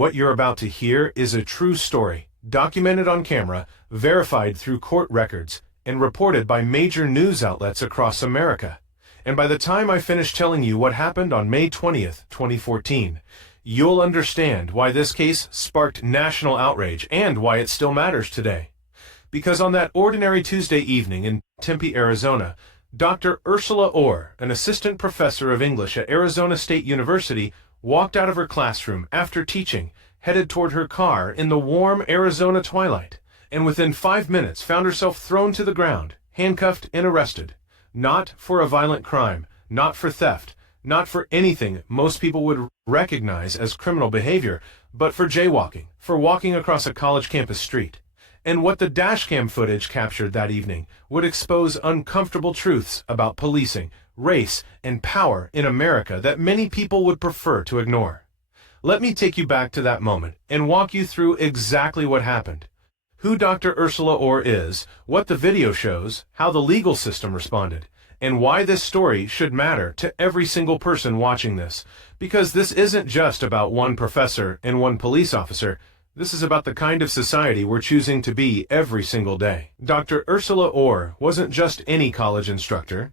What you're about to hear is a true story, documented on camera, verified through court records, and reported by major news outlets across America. And by the time I finish telling you what happened on May 20th, 2014, you'll understand why this case sparked national outrage and why it still matters today. Because on that ordinary Tuesday evening in Tempe, Arizona, Dr. Ersula Ore, an assistant professor of English at Arizona State University, walked out of her classroom after teaching, headed toward her car in the warm Arizona twilight, and within 5 minutes found herself thrown to the ground, handcuffed and arrested. Not for a violent crime, not for theft, not for anything most people would recognize as criminal behavior, but for jaywalking, for walking across a college campus street. And what the dashcam footage captured that evening would expose uncomfortable truths about policing, race, and power in America that many people would prefer to ignore. Let me take you back to that moment and walk you through exactly what happened. Who Dr. Ersula Ore is, what the video shows, how the legal system responded, and why this story should matter to every single person watching this. Because this isn't just about one professor and one police officer. This is about the kind of society we're choosing to be every single day. Dr. Ersula Ore wasn't just any college instructor.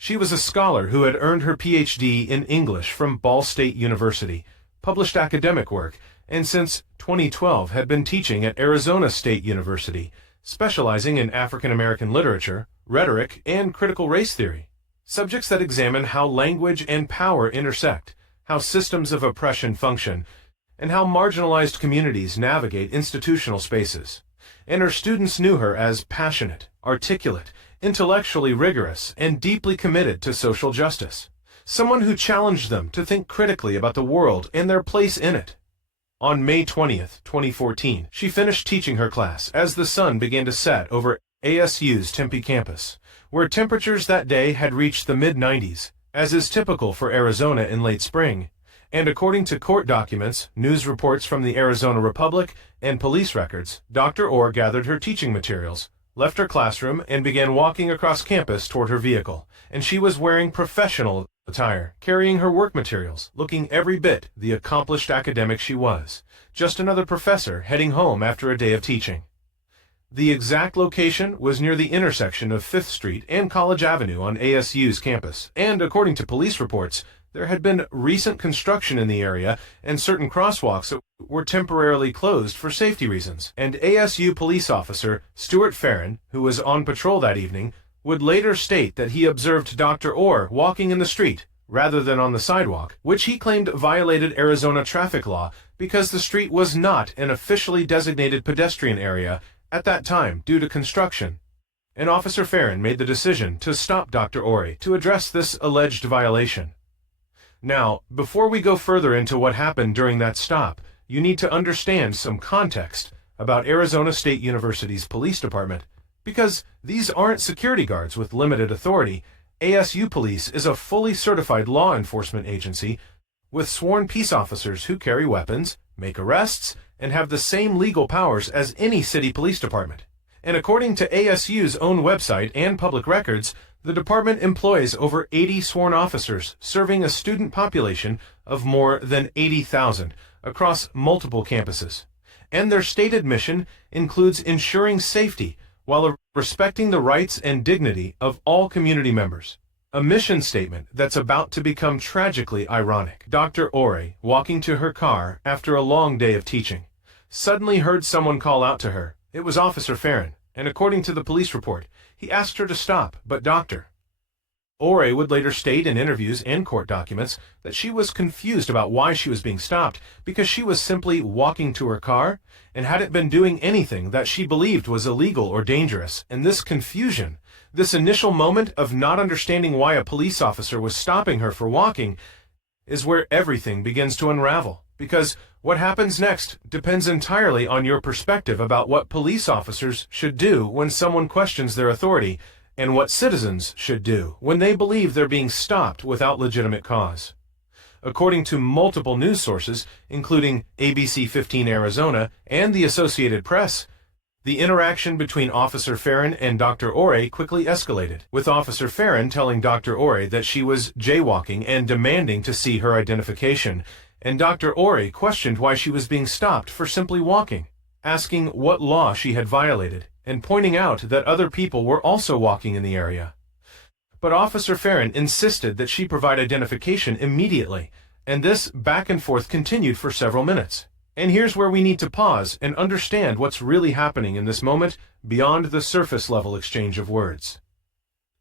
She was a scholar who had earned her PhD in English from Ball State University, published academic work, and since 2012 had been teaching at Arizona State University, specializing in African American literature, rhetoric, and critical race theory, subjects that examine how language and power intersect, how systems of oppression function, and how marginalized communities navigate institutional spaces. And her students knew her as passionate, articulate, intellectually rigorous, and deeply committed to social justice. Someone who challenged them to think critically about the world and their place in it. On May 20th, 2014, she finished teaching her class as the sun began to set over ASU's Tempe campus, where temperatures that day had reached the mid-90s, as is typical for Arizona in late spring. And according to court documents, news reports from the Arizona Republic, and police records, Dr. Ore gathered her teaching materials, left her classroom, and began walking across campus toward her vehicle. And she was wearing professional attire, carrying her work materials, looking every bit the accomplished academic she was. Just another professor heading home after a day of teaching. The exact location was near the intersection of 5th Street and College Avenue on ASU's campus, and according to police reports, there had been recent construction in the area and certain crosswalks were temporarily closed for safety reasons. And ASU police officer Stuart Farron, who was on patrol that evening, would later state that he observed Dr. Ore walking in the street rather than on the sidewalk, which he claimed violated Arizona traffic law because the street was not an officially designated pedestrian area at that time due to construction. And Officer Farron made the decision to stop Dr. Ore to address this alleged violation. Now, before we go further into what happened during that stop, you need to understand some context about Arizona State University's police department, because these aren't security guards with limited authority. ASU Police is a fully certified law enforcement agency with sworn peace officers who carry weapons, make arrests, and have the same legal powers as any city police department. And according to ASU's own website and public records, the department employs over 80 sworn officers serving a student population of more than 80,000 across multiple campuses. And their stated mission includes ensuring safety while respecting the rights and dignity of all community members. A mission statement that's about to become tragically ironic. Dr. Ore, walking to her car after a long day of teaching, suddenly heard someone call out to her. It was Officer Farron, and according to the police report, he asked her to stop, but Dr. Ore would later state in interviews and court documents that she was confused about why she was being stopped because she was simply walking to her car and hadn't been doing anything that she believed was illegal or dangerous. And this confusion, this initial moment of not understanding why a police officer was stopping her for walking, is where everything begins to unravel. Because what happens next depends entirely on your perspective about what police officers should do when someone questions their authority, and what citizens should do when they believe they're being stopped without legitimate cause. According to multiple news sources, including ABC 15 Arizona and the Associated Press, the interaction between Officer Farron and Dr. Ore quickly escalated, with Officer Farron telling Dr. Ore that she was jaywalking and demanding to see her identification, and Dr. Ore questioned why she was being stopped for simply walking, asking what law she had violated, and pointing out that other people were also walking in the area. But Officer Farron insisted that she provide identification immediately, and this back and forth continued for several minutes. And here's where we need to pause and understand what's really happening in this moment beyond the surface-level exchange of words.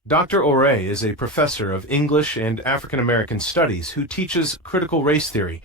Dr. Ore is a professor of English and African American studies who teaches critical race theory,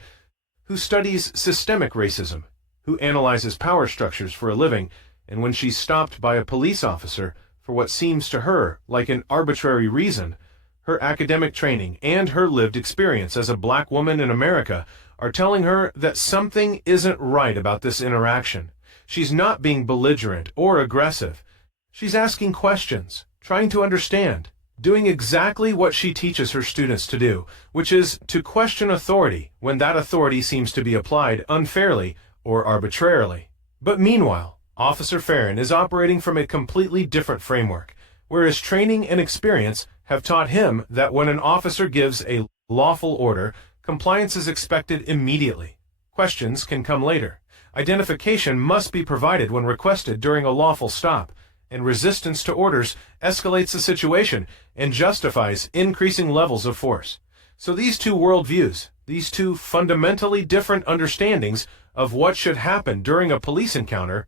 who studies systemic racism, who analyzes power structures for a living, and when she's stopped by a police officer for what seems to her like an arbitrary reason, her academic training and her lived experience as a black woman in America are telling her that something isn't right about this interaction. She's not being belligerent or aggressive. She's asking questions, trying to understand, doing exactly what she teaches her students to do, which is to question authority when that authority seems to be applied unfairly or arbitrarily. But meanwhile, Officer Farron is operating from a completely different framework, where his training and experience have taught him that when an officer gives a lawful order, compliance is expected immediately. Questions can come later. Identification must be provided when requested during a lawful stop, and resistance to orders escalates the situation and justifies increasing levels of force. So these two worldviews, these two fundamentally different understandings of what should happen during a police encounter,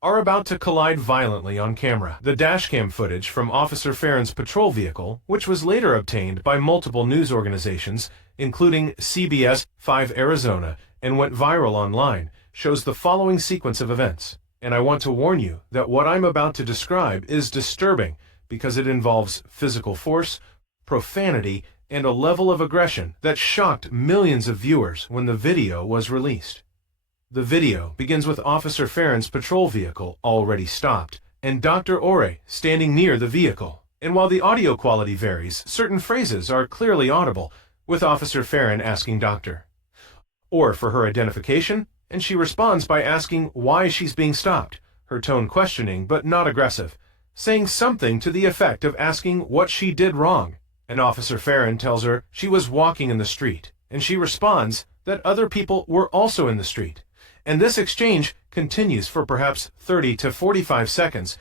are about to collide violently on camera. The dashcam footage from Officer Farron's patrol vehicle, which was later obtained by multiple news organizations, including CBS 5 Arizona, and went viral online, shows the following sequence of events. And I want to warn you that what I'm about to describe is disturbing because it involves physical force, profanity, and a level of aggression that shocked millions of viewers when the video was released. The video begins with Officer Farron's patrol vehicle already stopped, and Dr. Ore standing near the vehicle. And while the audio quality varies, certain phrases are clearly audible, with Officer Farron asking Dr. Ore for her identification, and she responds by asking why she's being stopped, her tone questioning but not aggressive, saying something to the effect of asking what she did wrong. And Officer Farron tells her she was walking in the street, and she responds that other people were also in the street. And this exchange continues for perhaps 30 to 45 seconds,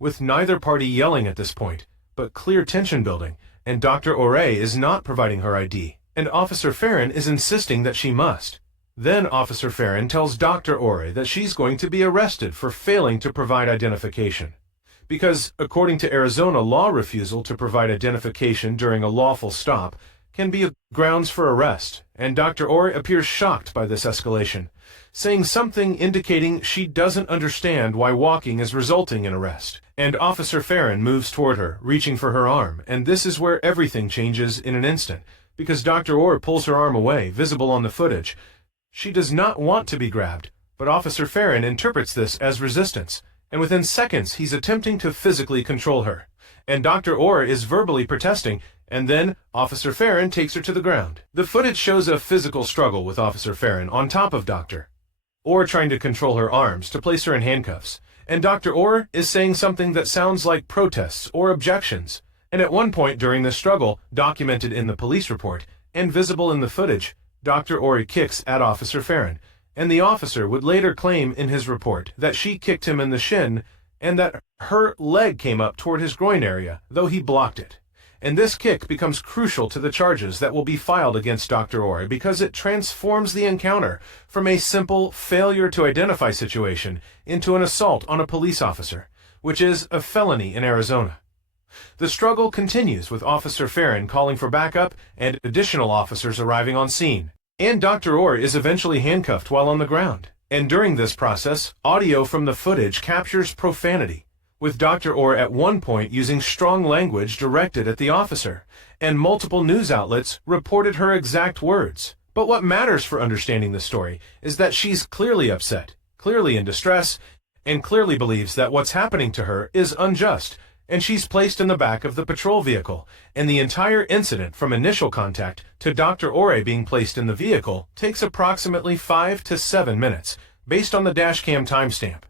with neither party yelling at this point, but clear tension building, and Dr. Ore is not providing her ID, and Officer Farron is insisting that she must. Then Officer Farron tells Dr. Ore that she's going to be arrested for failing to provide identification. Because, according to Arizona law, refusal to provide identification during a lawful stop can be grounds for arrest, and Dr. Ore appears shocked by this escalation, saying something indicating she doesn't understand why walking is resulting in arrest. And Officer Farron moves toward her, reaching for her arm, and this is where everything changes in an instant, because Dr. Ore pulls her arm away, visible on the footage. She does not want to be grabbed, but Officer Farron interprets this as resistance, and within seconds he's attempting to physically control her. And Dr. Ore is verbally protesting, and then Officer Farron takes her to the ground. The footage shows a physical struggle with Officer Farron on top of Dr. Ore trying to control her arms to place her in handcuffs, and Dr. Ore is saying something that sounds like protests or objections. And at one point during this struggle, documented in the police report and visible in the footage, Dr. Ore kicks at Officer Farron, and the officer would later claim in his report that she kicked him in the shin and that her leg came up toward his groin area, though he blocked it. And this kick becomes crucial to the charges that will be filed against Dr. Ore because it transforms the encounter from a simple failure to identify situation into an assault on a police officer, which is a felony in Arizona. The struggle continues with Officer Farron calling for backup and additional officers arriving on scene. And Dr. Ore is eventually handcuffed while on the ground. And during this process, audio from the footage captures profanity, with Dr. Ore at one point using strong language directed at the officer, and multiple news outlets reported her exact words. But what matters for understanding the story is that she's clearly upset, clearly in distress, and clearly believes that what's happening to her is unjust, and she's placed in the back of the patrol vehicle, and the entire incident from initial contact to Dr. Ore being placed in the vehicle takes approximately 5 to 7 minutes, based on the dashcam timestamp.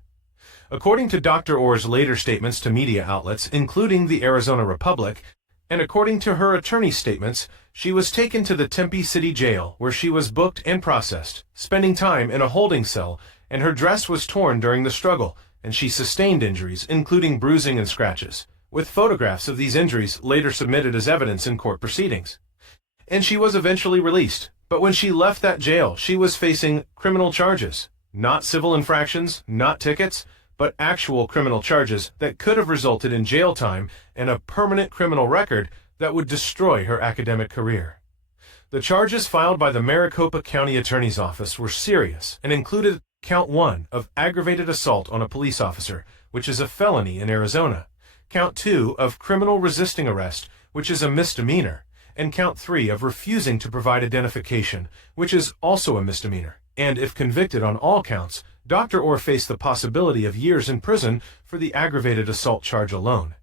According to Dr. Ore's later statements to media outlets, including the Arizona Republic, And according to her attorney's statements, she was taken to the Tempe City Jail where she was booked and processed, spending time in a holding cell, and her dress was torn during the struggle, and she sustained injuries, including bruising and scratches, with photographs of these injuries later submitted as evidence in court proceedings. And she was eventually released, but when she left that jail, she was facing criminal charges. Not civil infractions, not tickets, but actual criminal charges that could have resulted in jail time and a permanent criminal record that would destroy her academic career. The charges filed by the Maricopa County Attorney's Office were serious and included Count 1 of aggravated assault on a police officer, which is a felony in Arizona, Count 2 of criminal resisting arrest, which is a misdemeanor, and Count 3 of refusing to provide identification, which is also a misdemeanor. And if convicted on all counts, Dr. Ore faced the possibility of years in prison for the aggravated assault charge alone.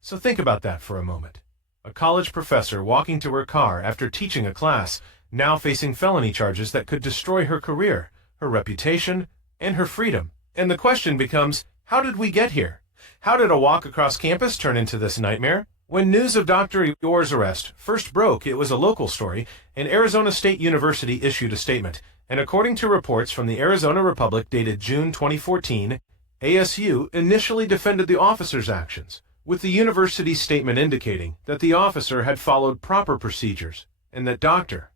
So think about that for a moment. A college professor walking to her car after teaching a class, now facing felony charges that could destroy her career, her reputation, and her freedom. And the question becomes, how did we get here? How did a walk across campus turn into this nightmare? When news of Dr. Ore's arrest first broke, it was a local story, and Arizona State University issued a statement. And according to reports from the Arizona Republic dated June 2014, ASU initially defended the officer's actions, with the university's statement indicating that the officer had followed proper procedures and that Dr.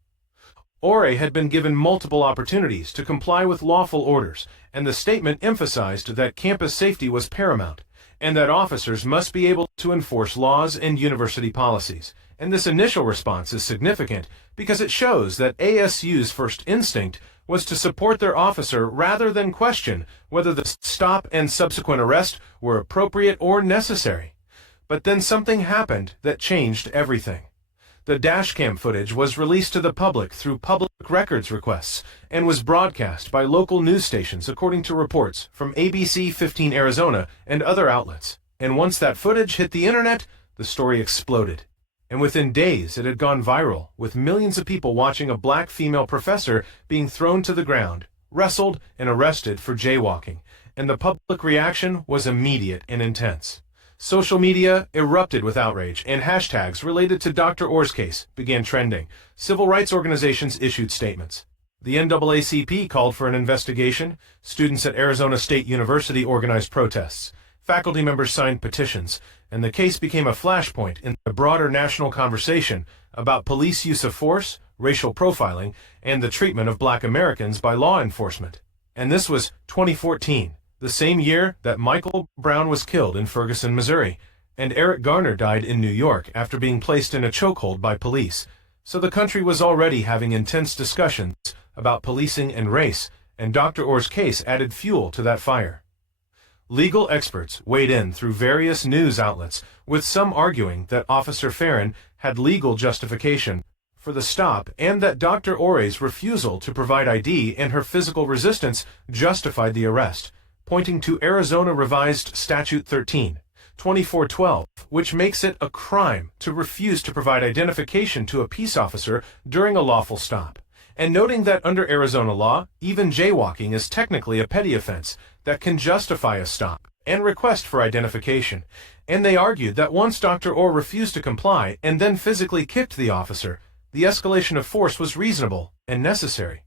Ore had been given multiple opportunities to comply with lawful orders, and the statement emphasized that campus safety was paramount and that officers must be able to enforce laws and university policies. And this initial response is significant because it shows that ASU's first instinct was to support their officer rather than question whether the stop and subsequent arrest were appropriate or necessary. But then something happened that changed everything. The dashcam footage was released to the public through public records requests and was broadcast by local news stations according to reports from ABC 15 Arizona and other outlets. And once that footage hit the internet, the story exploded. And within days it had gone viral, with millions of people watching a black female professor being thrown to the ground, wrestled, and arrested for jaywalking. And the public reaction was immediate and intense. Social media erupted with outrage, and hashtags related to Dr. Ore's case began trending. Civil rights organizations issued statements. The NAACP called for an investigation. Students at Arizona State University organized protests. Faculty members signed petitions, and the case became a flashpoint in the broader national conversation about police use of force, racial profiling, and the treatment of Black Americans by law enforcement. And this was 2014. The same year that Michael Brown was killed in Ferguson, Missouri, and Eric Garner died in New York after being placed in a chokehold by police. So the country was already having intense discussions about policing and race, and Dr. Ore's case added fuel to that fire. Legal experts weighed in through various news outlets, with some arguing that Officer Farron had legal justification for the stop and that Dr. Ore's refusal to provide ID and her physical resistance justified the arrest, pointing to Arizona Revised Statute 13, 2412, which makes it a crime to refuse to provide identification to a peace officer during a lawful stop, and noting that under Arizona law, even jaywalking is technically a petty offense that can justify a stop and request for identification. And they argued that once Dr. Ore refused to comply and then physically kicked the officer, the escalation of force was reasonable and necessary.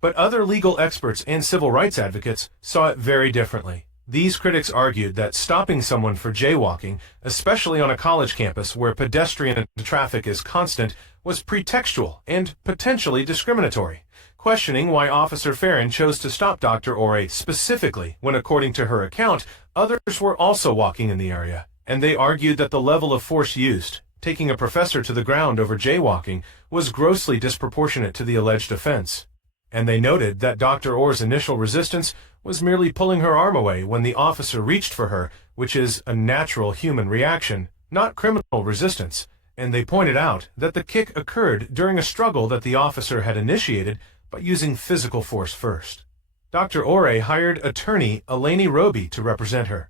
But other legal experts and civil rights advocates saw it very differently. These critics argued that stopping someone for jaywalking, especially on a college campus where pedestrian traffic is constant, was pretextual and potentially discriminatory, questioning why Officer Farron chose to stop Dr. Ore specifically when, according to her account, others were also walking in the area. And they argued that the level of force used, taking a professor to the ground over jaywalking, was grossly disproportionate to the alleged offense. And they noted that Dr. Ore's initial resistance was merely pulling her arm away when the officer reached for her, which is a natural human reaction, not criminal resistance. And they pointed out that the kick occurred during a struggle that the officer had initiated by using physical force first. Dr. Ore hired attorney Eleni Roby to represent her.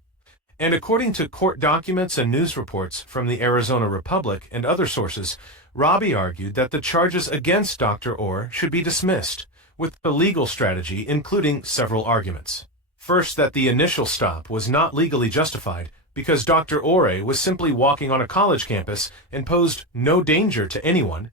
And according to court documents and news reports from the Arizona Republic and other sources, Roby argued that the charges against Dr. Ore should be dismissed, with the legal strategy including several arguments. First, that the initial stop was not legally justified, because Dr. Ore was simply walking on a college campus and posed no danger to anyone.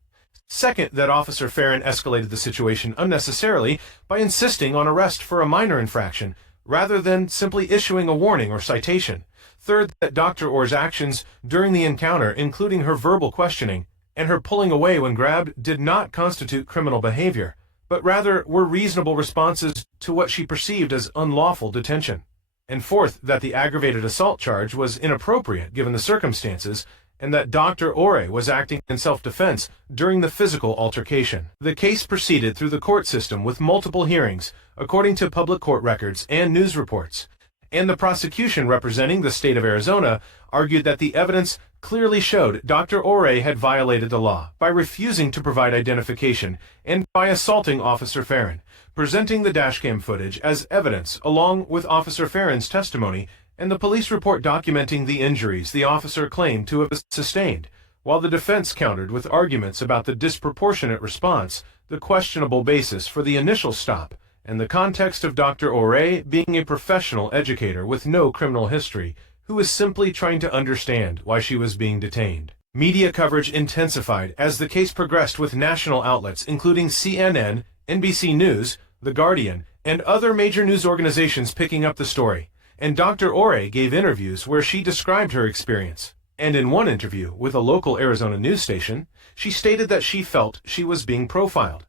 Second, that Officer Farron escalated the situation unnecessarily by insisting on arrest for a minor infraction, rather than simply issuing a warning or citation. Third, that Dr. Ore's actions during the encounter, including her verbal questioning and her pulling away when grabbed, did not constitute criminal behavior, but rather were reasonable responses to what she perceived as unlawful detention. And fourth, that the aggravated assault charge was inappropriate given the circumstances, and that Dr. Ore was acting in self-defense during the physical altercation. The case proceeded through the court system with multiple hearings, according to public court records and news reports. And the prosecution representing the state of Arizona argued that the evidence clearly showed Dr. Ore had violated the law by refusing to provide identification and by assaulting Officer Farron, presenting the dashcam footage as evidence along with Officer Farron's testimony and the police report documenting the injuries the officer claimed to have sustained, while the defense countered with arguments about the disproportionate response, the questionable basis for the initial stop, and the context of Dr. Ore being a professional educator with no criminal history who was simply trying to understand why she was being detained. Media coverage intensified as the case progressed, with national outlets including CNN, NBC News, The Guardian, and other major news organizations picking up the story. And Dr. Ore gave interviews where she described her experience. And in one interview with a local Arizona news station, she stated that she felt she was being profiled,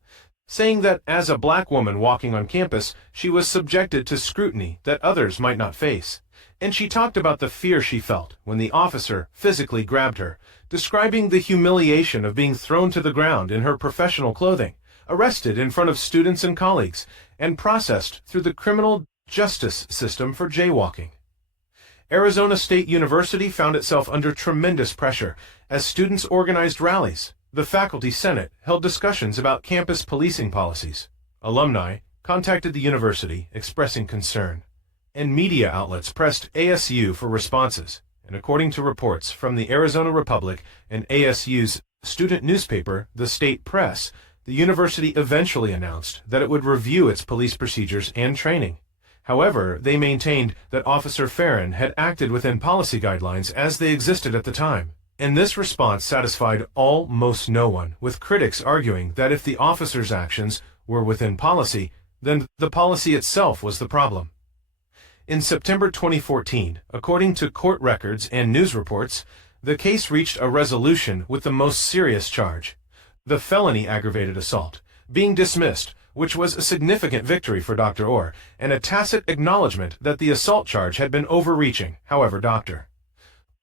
saying that as a black woman walking on campus, she was subjected to scrutiny that others might not face. And she talked about the fear she felt when the officer physically grabbed her, describing the humiliation of being thrown to the ground in her professional clothing, arrested in front of students and colleagues, and processed through the criminal justice system for jaywalking. Arizona State University found itself under tremendous pressure as students organized rallies. The faculty senate held discussions about campus policing policies. Alumni contacted the university expressing concern, and media outlets pressed ASU for responses. And according to reports from the Arizona Republic and ASU's student newspaper, the State Press, the university eventually announced that it would review its police procedures and training. However, they maintained that Officer Farron had acted within policy guidelines as they existed at the time. And this response satisfied almost no one, with critics arguing that if the officer's actions were within policy, then the policy itself was the problem. In September 2014, according to court records and news reports, the case reached a resolution with the most serious charge, the felony aggravated assault, being dismissed, which was a significant victory for Dr. Ore, and a tacit acknowledgement that the assault charge had been overreaching. However, Dr.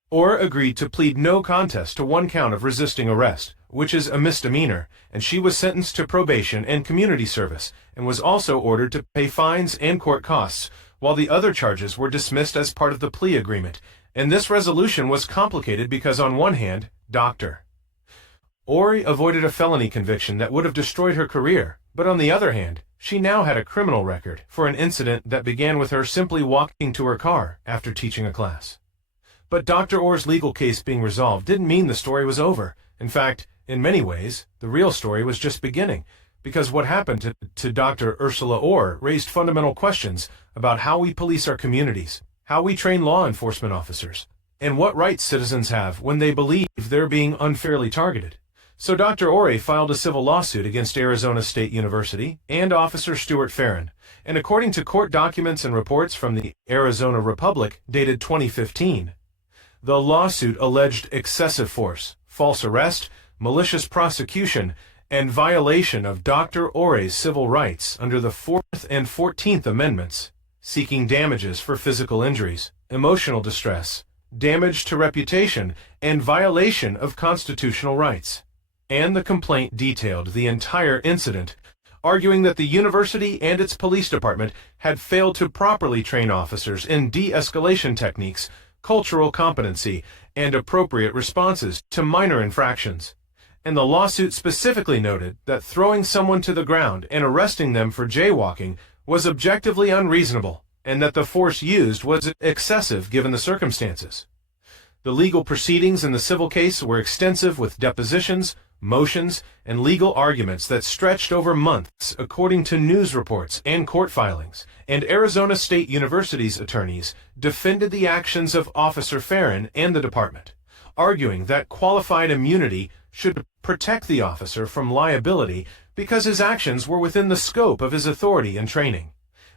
Ore agreed to plead no contest to one count of resisting arrest, which is a misdemeanor, and she was sentenced to probation and community service, and was also ordered to pay fines and court costs, while the other charges were dismissed as part of the plea agreement. And this resolution was complicated because on one hand, Dr. Ore avoided a felony conviction that would have destroyed her career, but on the other hand, she now had a criminal record for an incident that began with her simply walking to her car after teaching a class. But Dr. Ore's legal case being resolved didn't mean the story was over. In fact, in many ways, the real story was just beginning, because what happened to Dr. Ersula Ore raised fundamental questions about how we police our communities, how we train law enforcement officers, and what rights citizens have when they believe they're being unfairly targeted. So Dr. Ore filed a civil lawsuit against Arizona State University and Officer Stuart Farron, and according to court documents and reports from the Arizona Republic dated 2015, the lawsuit alleged excessive force, false arrest, malicious prosecution, and violation of Dr. Ore's civil rights under the 4th and 14th Amendments, seeking damages for physical injuries, emotional distress, damage to reputation, and violation of constitutional rights. And the complaint detailed the entire incident, arguing that the university and its police department had failed to properly train officers in de-escalation techniques, cultural competency, and appropriate responses to minor infractions. And the lawsuit specifically noted that throwing someone to the ground and arresting them for jaywalking was objectively unreasonable, and that the force used was excessive given the circumstances. The legal proceedings in the civil case were extensive, with depositions, motions, and legal arguments that stretched over months, according to news reports and court filings. And Arizona State University's attorneys defended the actions of Officer Farron and the department, arguing that qualified immunity should protect the officer from liability because his actions were within the scope of his authority and training,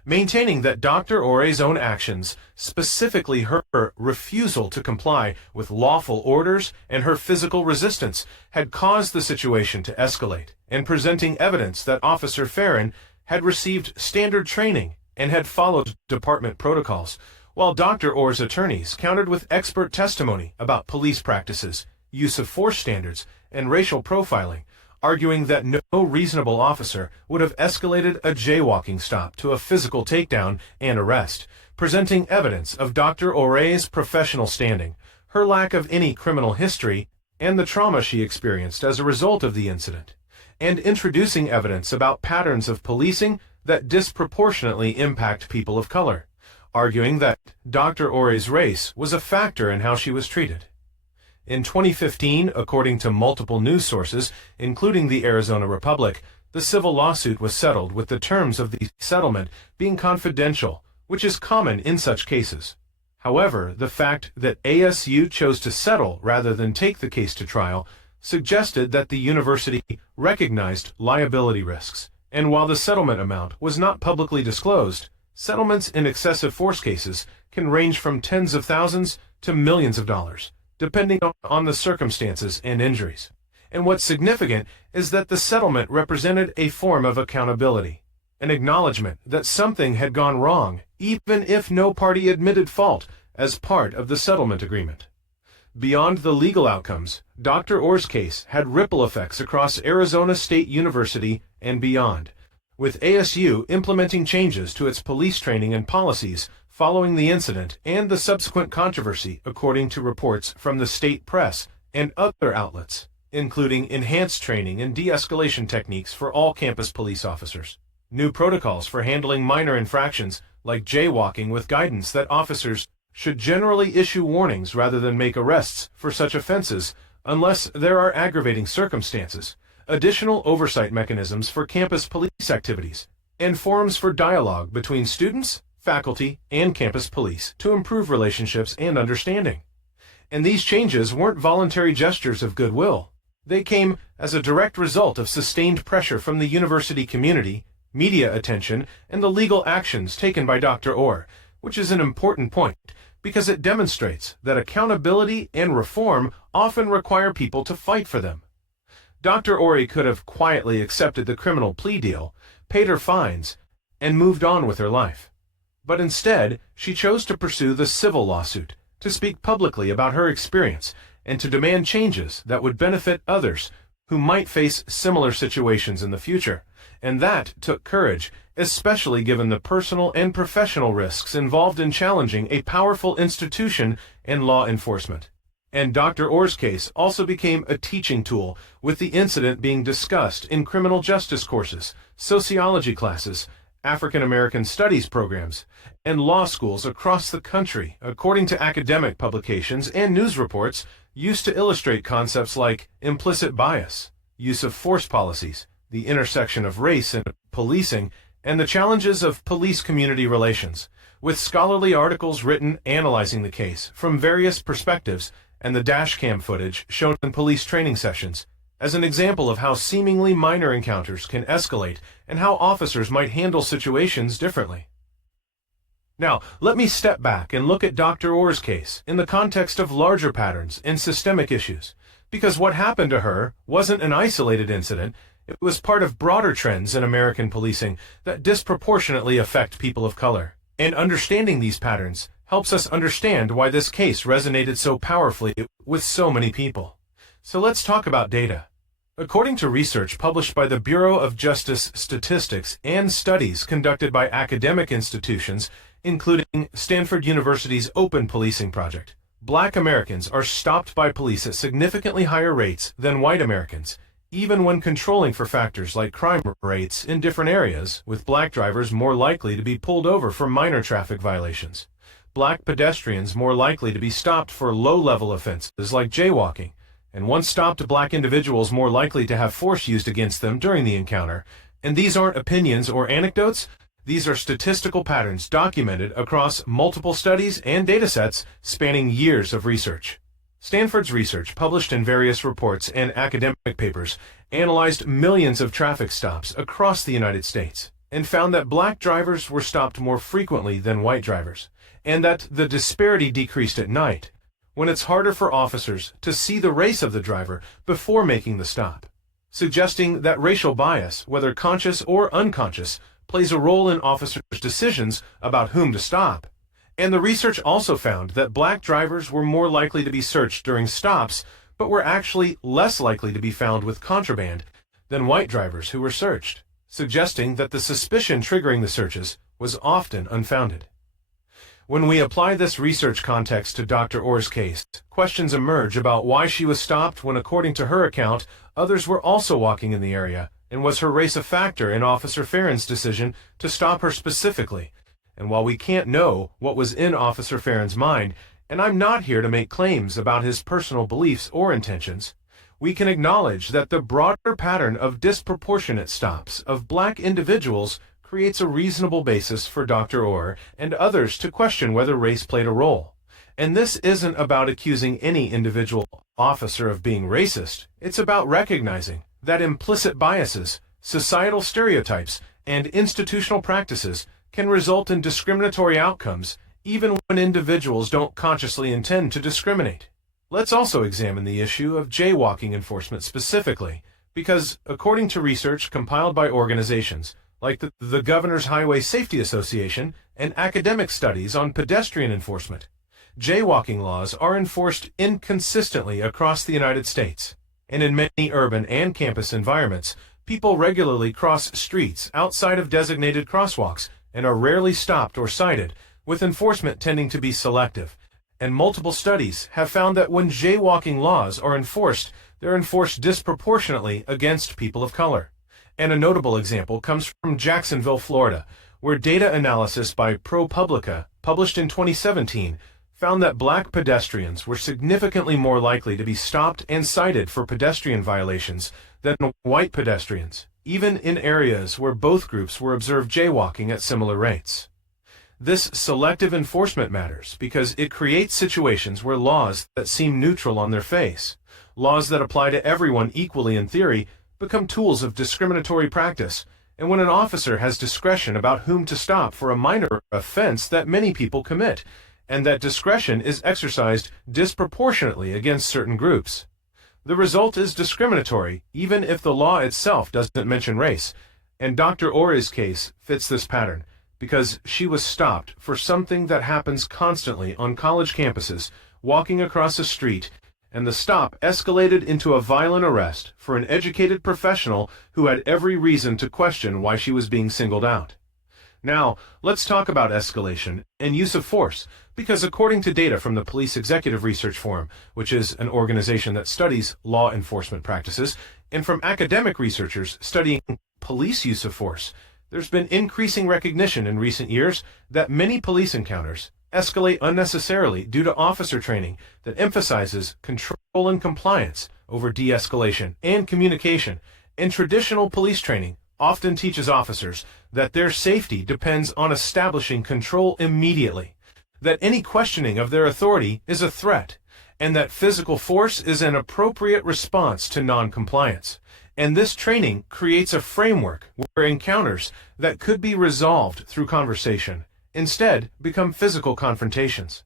maintaining that Dr. Ore's own actions, specifically her refusal to comply with lawful orders and her physical resistance, had caused the situation to escalate, and presenting evidence that Officer Farron had received standard training and had followed department protocols, while Dr. Ore's attorneys countered with expert testimony about police practices, use of force standards, and racial profiling, arguing that no reasonable officer would have escalated a jaywalking stop to a physical takedown and arrest, presenting evidence of Dr. Ore's professional standing, her lack of any criminal history, and the trauma she experienced as a result of the incident, and introducing evidence about patterns of policing that disproportionately impact people of color, arguing that Dr. Ore's race was a factor in how she was treated. In 2015, according to multiple news sources, including the Arizona Republic, the civil lawsuit was settled with the terms of the settlement being confidential, which is common in such cases. However, the fact that ASU chose to settle rather than take the case to trial suggested that the university recognized liability risks, and while the settlement amount was not publicly disclosed, settlements in excessive force cases can range from tens of thousands to millions of dollars, depending on the circumstances and injuries. And what's significant is that the settlement represented a form of accountability, an acknowledgement that something had gone wrong, even if no party admitted fault as part of the settlement agreement. Beyond the legal outcomes, Dr. Ore's case had ripple effects across Arizona State University and beyond, with ASU implementing changes to its police training and policies following the incident and the subsequent controversy, according to reports from the state press and other outlets, including enhanced training and de-escalation techniques for all campus police officers, new protocols for handling minor infractions like jaywalking with guidance that officers should generally issue warnings rather than make arrests for such offenses unless there are aggravating circumstances, additional oversight mechanisms for campus police activities, and forums for dialogue between students, faculty, and campus police to improve relationships and understanding. And these changes weren't voluntary gestures of goodwill. They came as a direct result of sustained pressure from the university community, media attention, and the legal actions taken by Dr. Ore, which is an important point because it demonstrates that accountability and reform often require people to fight for them. Dr. Ore could have quietly accepted the criminal plea deal, paid her fines, and moved on with her life. But instead, she chose to pursue the civil lawsuit, to speak publicly about her experience, and to demand changes that would benefit others who might face similar situations in the future. And that took courage, especially given the personal and professional risks involved in challenging a powerful institution and law enforcement. And Dr. Ore's case also became a teaching tool, with the incident being discussed in criminal justice courses, sociology classes, African American studies programs, and law schools across the country, according to academic publications and news reports used to illustrate concepts like implicit bias, use of force policies, the intersection of race and policing, and the challenges of police-community relations, with scholarly articles written analyzing the case from various perspectives and the dashcam footage shown in police training sessions as an example of how seemingly minor encounters can escalate and how officers might handle situations differently. Now, let me step back and look at Dr. Ore's case in the context of larger patterns and systemic issues, because what happened to her wasn't an isolated incident. It was part of broader trends in American policing that disproportionately affect people of color. And understanding these patterns helps us understand why this case resonated so powerfully with so many people. So let's talk about data. According to research published by the Bureau of Justice Statistics and studies conducted by academic institutions, including Stanford University's Open Policing Project, Black Americans are stopped by police at significantly higher rates than white Americans, even when controlling for factors like crime rates in different areas, with Black drivers more likely to be pulled over for minor traffic violations, Black pedestrians more likely to be stopped for low-level offenses like jaywalking, and once stopped black individuals more likely to have force used against them during the encounter. And these aren't opinions or anecdotes, these are statistical patterns documented across multiple studies and datasets spanning years of research. Stanford's research, published in various reports and academic papers, analyzed millions of traffic stops across the United States and found that black drivers were stopped more frequently than white drivers, and that the disparity decreased at night, when it's harder for officers to see the race of the driver before making the stop, suggesting that racial bias, whether conscious or unconscious, plays a role in officers' decisions about whom to stop. And the research also found that black drivers were more likely to be searched during stops, but were actually less likely to be found with contraband than white drivers who were searched, suggesting that the suspicion triggering the searches was often unfounded. When we apply this research context to Dr. Ore's case, questions emerge about why she was stopped when, according to her account, others were also walking in the area, and was her race a factor in Officer Farron's decision to stop her specifically? And while we can't know what was in Officer Farron's mind, and I'm not here to make claims about his personal beliefs or intentions, we can acknowledge that the broader pattern of disproportionate stops of black individuals creates a reasonable basis for Dr. Ore and others to question whether race played a role. And this isn't about accusing any individual officer of being racist. It's about recognizing that implicit biases, societal stereotypes, and institutional practices can result in discriminatory outcomes even when individuals don't consciously intend to discriminate. Let's also examine the issue of jaywalking enforcement specifically, because according to research compiled by organizations like the Governor's Highway Safety Association and academic studies on pedestrian enforcement, jaywalking laws are enforced inconsistently across the United States. And in many urban and campus environments, people regularly cross streets outside of designated crosswalks and are rarely stopped or cited, with enforcement tending to be selective. And multiple studies have found that when jaywalking laws are enforced, they're enforced disproportionately against people of color. And a notable example comes from Jacksonville, Florida, where data analysis by ProPublica, published in 2017, found that black pedestrians were significantly more likely to be stopped and cited for pedestrian violations than white pedestrians, even in areas where both groups were observed jaywalking at similar rates. This selective enforcement matters because it creates situations where laws that seem neutral on their face, laws that apply to everyone equally in theory, become tools of discriminatory practice, and when an officer has discretion about whom to stop for a minor offense that many people commit, and that discretion is exercised disproportionately against certain groups, the result is discriminatory, even if the law itself doesn't mention race. And Dr. Ore's case fits this pattern, because she was stopped for something that happens constantly on college campuses, walking across a street, and the stop escalated into a violent arrest for an educated professional who had every reason to question why she was being singled out. Now, let's talk about escalation and use of force, because according to data from the Police Executive Research Forum, which is an organization that studies law enforcement practices, and from academic researchers studying police use of force, there's been increasing recognition in recent years that many police encounters escalate unnecessarily due to officer training that emphasizes control and compliance over de-escalation and communication, and traditional police training often teaches officers that their safety depends on establishing control immediately, that any questioning of their authority is a threat, and that physical force is an appropriate response to non-compliance. And this training creates a framework where encounters that could be resolved through conversation instead become physical confrontations.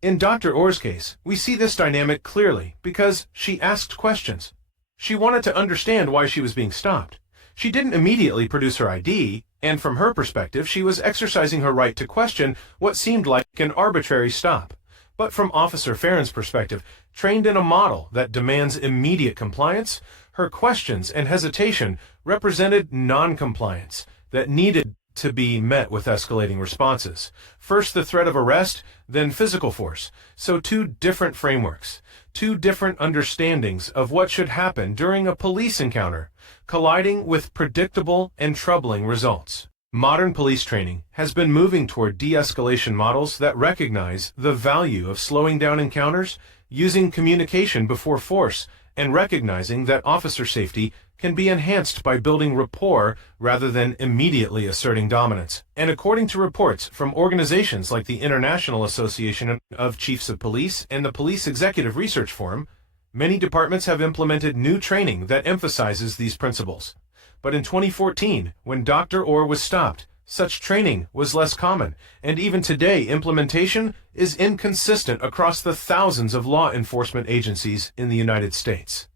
In Dr. Ore's case, we see this dynamic clearly because she asked questions. She wanted to understand why she was being stopped. She didn't immediately produce her ID, and from her perspective, she was exercising her right to question what seemed like an arbitrary stop. But from Officer Farron's perspective, trained in a model that demands immediate compliance, her questions and hesitation represented non-compliance that needed to be met with escalating responses. First the threat of arrest, then physical force. So two different frameworks, two different understandings of what should happen during a police encounter, colliding with predictable and troubling results. Modern police training has been moving toward de-escalation models that recognize the value of slowing down encounters using communication before force, and recognizing that officer safety can be enhanced by building rapport rather than immediately asserting dominance. And according to reports from organizations like the International Association of Chiefs of Police and the Police Executive Research Forum, many departments have implemented new training that emphasizes these principles. But in 2014, when Dr. Ore was stopped, such training was less common, and even today implementation is inconsistent across the thousands of law enforcement agencies in the United States.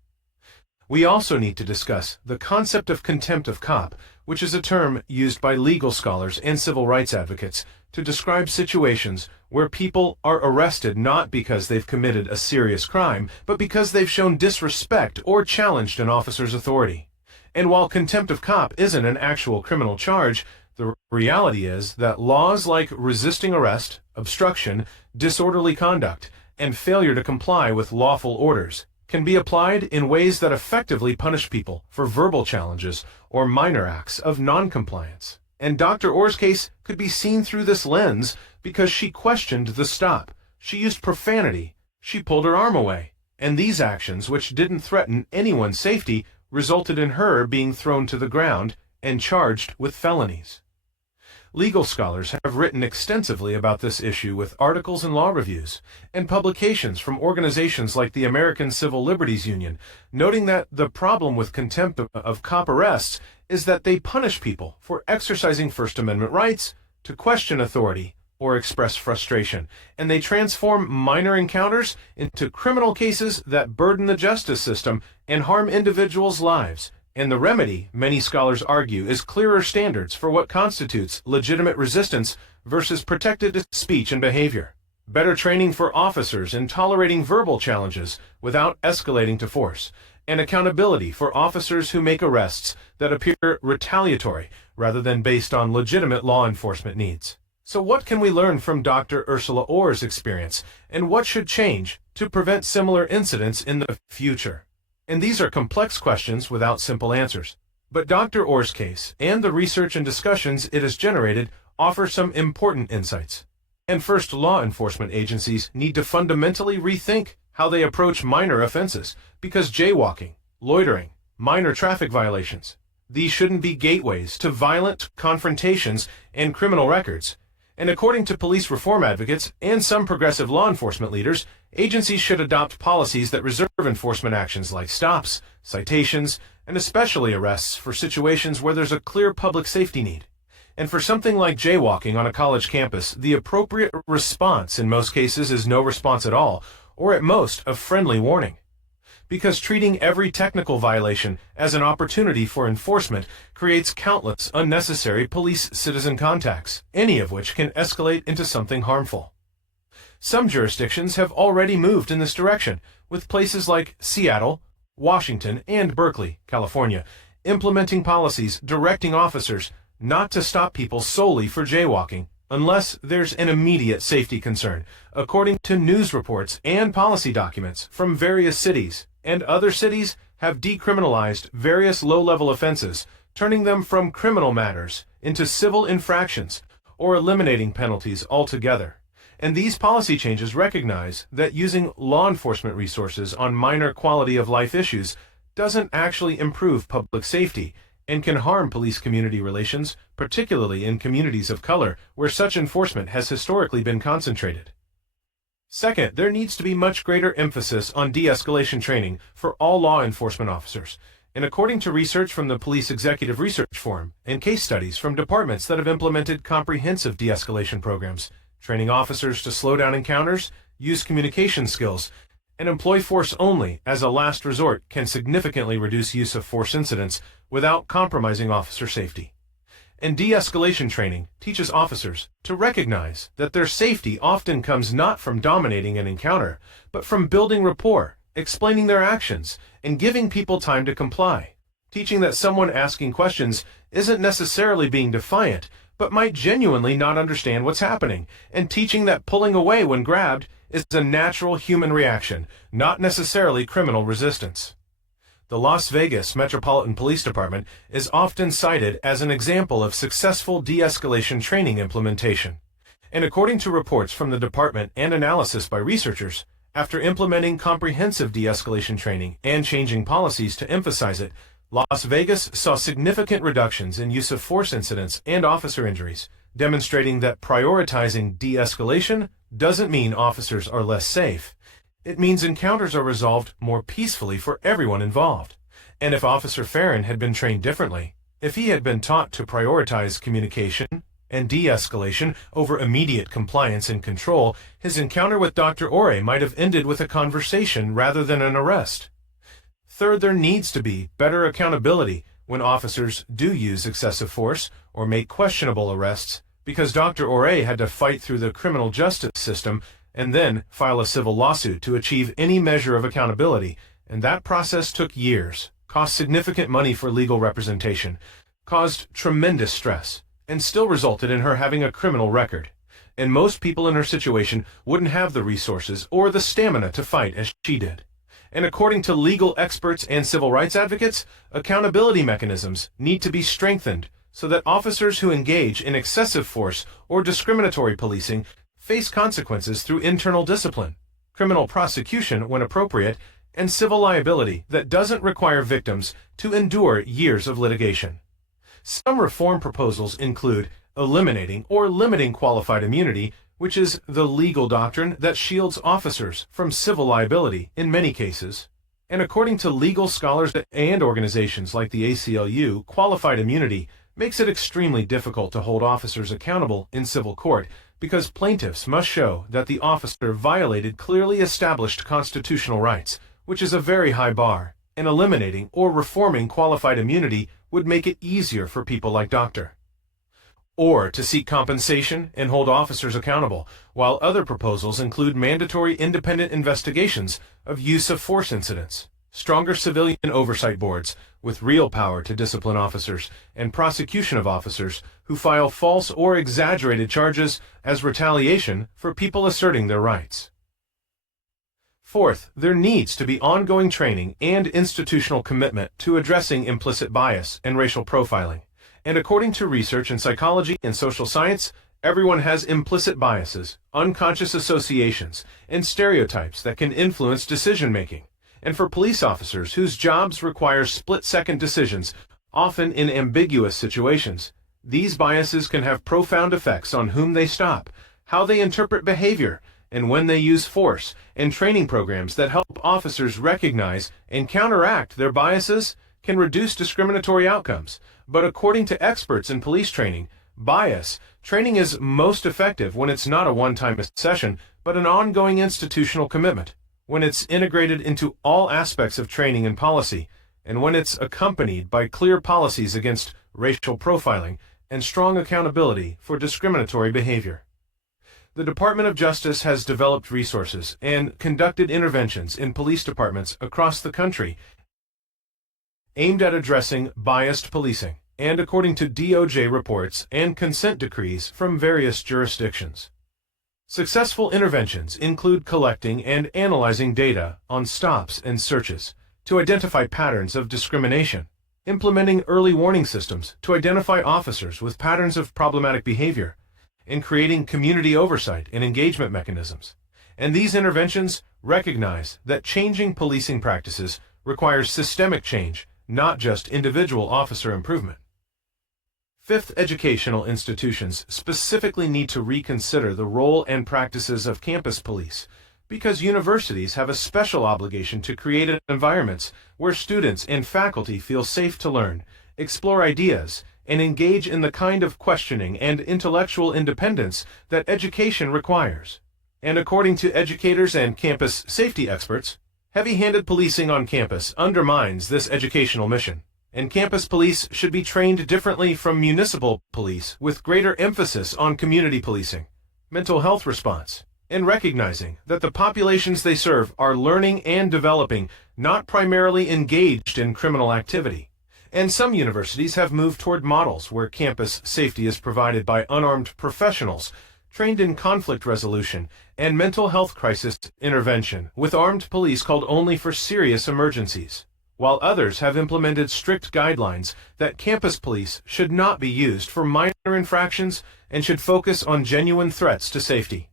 We also need to discuss the concept of contempt of cop, which is a term used by legal scholars and civil rights advocates to describe situations where people are arrested not because they've committed a serious crime, but because they've shown disrespect or challenged an officer's authority. And while contempt of cop isn't an actual criminal charge, the reality is that laws like resisting arrest, obstruction, disorderly conduct, and failure to comply with lawful orders can be applied in ways that effectively punish people for verbal challenges or minor acts of noncompliance. And Dr. Ore's case could be seen through this lens because she questioned the stop, she used profanity, she pulled her arm away, and these actions, which didn't threaten anyone's safety, resulted in her being thrown to the ground and charged with felonies. Legal scholars have written extensively about this issue with articles and law reviews, and publications from organizations like the American Civil Liberties Union, noting that the problem with contempt of cop arrests is that they punish people for exercising First Amendment rights to question authority or express frustration, and they transform minor encounters into criminal cases that burden the justice system and harm individuals' lives. And the remedy, many scholars argue, is clearer standards for what constitutes legitimate resistance versus protected speech and behavior. Better training for officers in tolerating verbal challenges without escalating to force, and accountability for officers who make arrests that appear retaliatory rather than based on legitimate law enforcement needs. So what can we learn from Dr. Ersula Ore's experience, and what should change to prevent similar incidents in the future? And these are complex questions without simple answers. But Dr. Ore's case and the research and discussions it has generated offer some important insights. And first, law enforcement agencies need to fundamentally rethink how they approach minor offenses, because jaywalking, loitering, minor traffic violations, these shouldn't be gateways to violent confrontations and criminal records. And according to police reform advocates and some progressive law enforcement leaders, agencies should adopt policies that reserve enforcement actions like stops, citations, and especially arrests for situations where there's a clear public safety need. And for something like jaywalking on a college campus, the appropriate response in most cases is no response at all, or at most a friendly warning. Because treating every technical violation as an opportunity for enforcement creates countless unnecessary police-citizen contacts, any of which can escalate into something harmful. Some jurisdictions have already moved in this direction, with places like Seattle, Washington, and Berkeley, California, implementing policies directing officers not to stop people solely for jaywalking, unless there's an immediate safety concern, according to news reports and policy documents from various cities. And other cities have decriminalized various low-level offenses, turning them from criminal matters into civil infractions or eliminating penalties altogether. And these policy changes recognize that using law enforcement resources on minor quality-of-life issues doesn't actually improve public safety and can harm police-community relations, particularly in communities of color where such enforcement has historically been concentrated. Second, there needs to be much greater emphasis on de-escalation training for all law enforcement officers. And according to research from the Police Executive Research Forum and case studies from departments that have implemented comprehensive de-escalation programs, training officers to slow down encounters, use communication skills, and employ force only as a last resort can significantly reduce use of force incidents without compromising officer safety. And de-escalation training teaches officers to recognize that their safety often comes not from dominating an encounter, but from building rapport, explaining their actions, and giving people time to comply. Teaching that someone asking questions isn't necessarily being defiant, but might genuinely not understand what's happening, and teaching that pulling away when grabbed is a natural human reaction, not necessarily criminal resistance. The Las Vegas Metropolitan Police Department is often cited as an example of successful de-escalation training implementation. And according to reports from the department and analysis by researchers, After implementing comprehensive de-escalation training and changing policies to emphasize it, Las Vegas saw significant reductions in use of force incidents and officer injuries, demonstrating that prioritizing de-escalation doesn't mean officers are less safe. It means encounters are resolved more peacefully for everyone involved. And if Officer Farron had been trained differently, if he had been taught to prioritize communication and de-escalation over immediate compliance and control, his encounter with Dr. Ore might have ended with a conversation rather than an arrest. Third, there needs to be better accountability when officers do use excessive force or make questionable arrests, because Dr. Ore had to fight through the criminal justice system and then file a civil lawsuit to achieve any measure of accountability, and that process took years, cost significant money for legal representation, caused tremendous stress, and still resulted in her having a criminal record. And most people in her situation wouldn't have the resources or the stamina to fight as she did. And according to legal experts and civil rights advocates, accountability mechanisms need to be strengthened so that officers who engage in excessive force or discriminatory policing face consequences through internal discipline, criminal prosecution when appropriate, and civil liability that doesn't require victims to endure years of litigation. Some reform proposals include eliminating or limiting qualified immunity, which is the legal doctrine that shields officers from civil liability in many cases. And according to legal scholars and organizations like the ACLU, qualified immunity makes it extremely difficult to hold officers accountable in civil court because plaintiffs must show that the officer violated clearly established constitutional rights, which is a very high bar, and eliminating or reforming qualified immunity would make it easier for people like Dr. Or to seek compensation and hold officers accountable, while other proposals include mandatory independent investigations of use of force incidents, stronger civilian oversight boards with real power to discipline officers, and prosecution of officers who file false or exaggerated charges as retaliation for people asserting their rights. Fourth, there needs to be ongoing training and institutional commitment to addressing implicit bias and racial profiling. And according to research in psychology and social science, everyone has implicit biases, unconscious associations, and stereotypes that can influence decision-making. And for police officers whose jobs require split-second decisions, often in ambiguous situations, these biases can have profound effects on whom they stop, how they interpret behavior, and when they use force, and training programs that help officers recognize and counteract their biases can reduce discriminatory outcomes. But according to experts in police training, bias training is most effective when it's not a one-time session, but an ongoing institutional commitment, when it's integrated into all aspects of training and policy, and when it's accompanied by clear policies against racial profiling and strong accountability for discriminatory behavior. The Department of Justice has developed resources and conducted interventions in police departments across the country aimed at addressing biased policing, and according to DOJ reports and consent decrees from various jurisdictions. Successful interventions include collecting and analyzing data on stops and searches to identify patterns of discrimination, implementing early warning systems to identify officers with patterns of problematic behavior, and creating community oversight and engagement mechanisms. And these interventions recognize that changing policing practices requires systemic change, not just individual officer improvement. Fifth, educational institutions specifically need to reconsider the role and practices of campus police, because universities have a special obligation to create environments where students and faculty feel safe to learn, explore ideas, and engage in the kind of questioning and intellectual independence that education requires. And according to educators and campus safety experts, heavy-handed policing on campus undermines this educational mission, and campus police should be trained differently from municipal police with greater emphasis on community policing, mental health response, and recognizing that the populations they serve are learning and developing, not primarily engaged in criminal activity. And some universities have moved toward models where campus safety is provided by unarmed professionals trained in conflict resolution and mental health crisis intervention, with armed police called only for serious emergencies, while others have implemented strict guidelines that campus police should not be used for minor infractions and should focus on genuine threats to safety.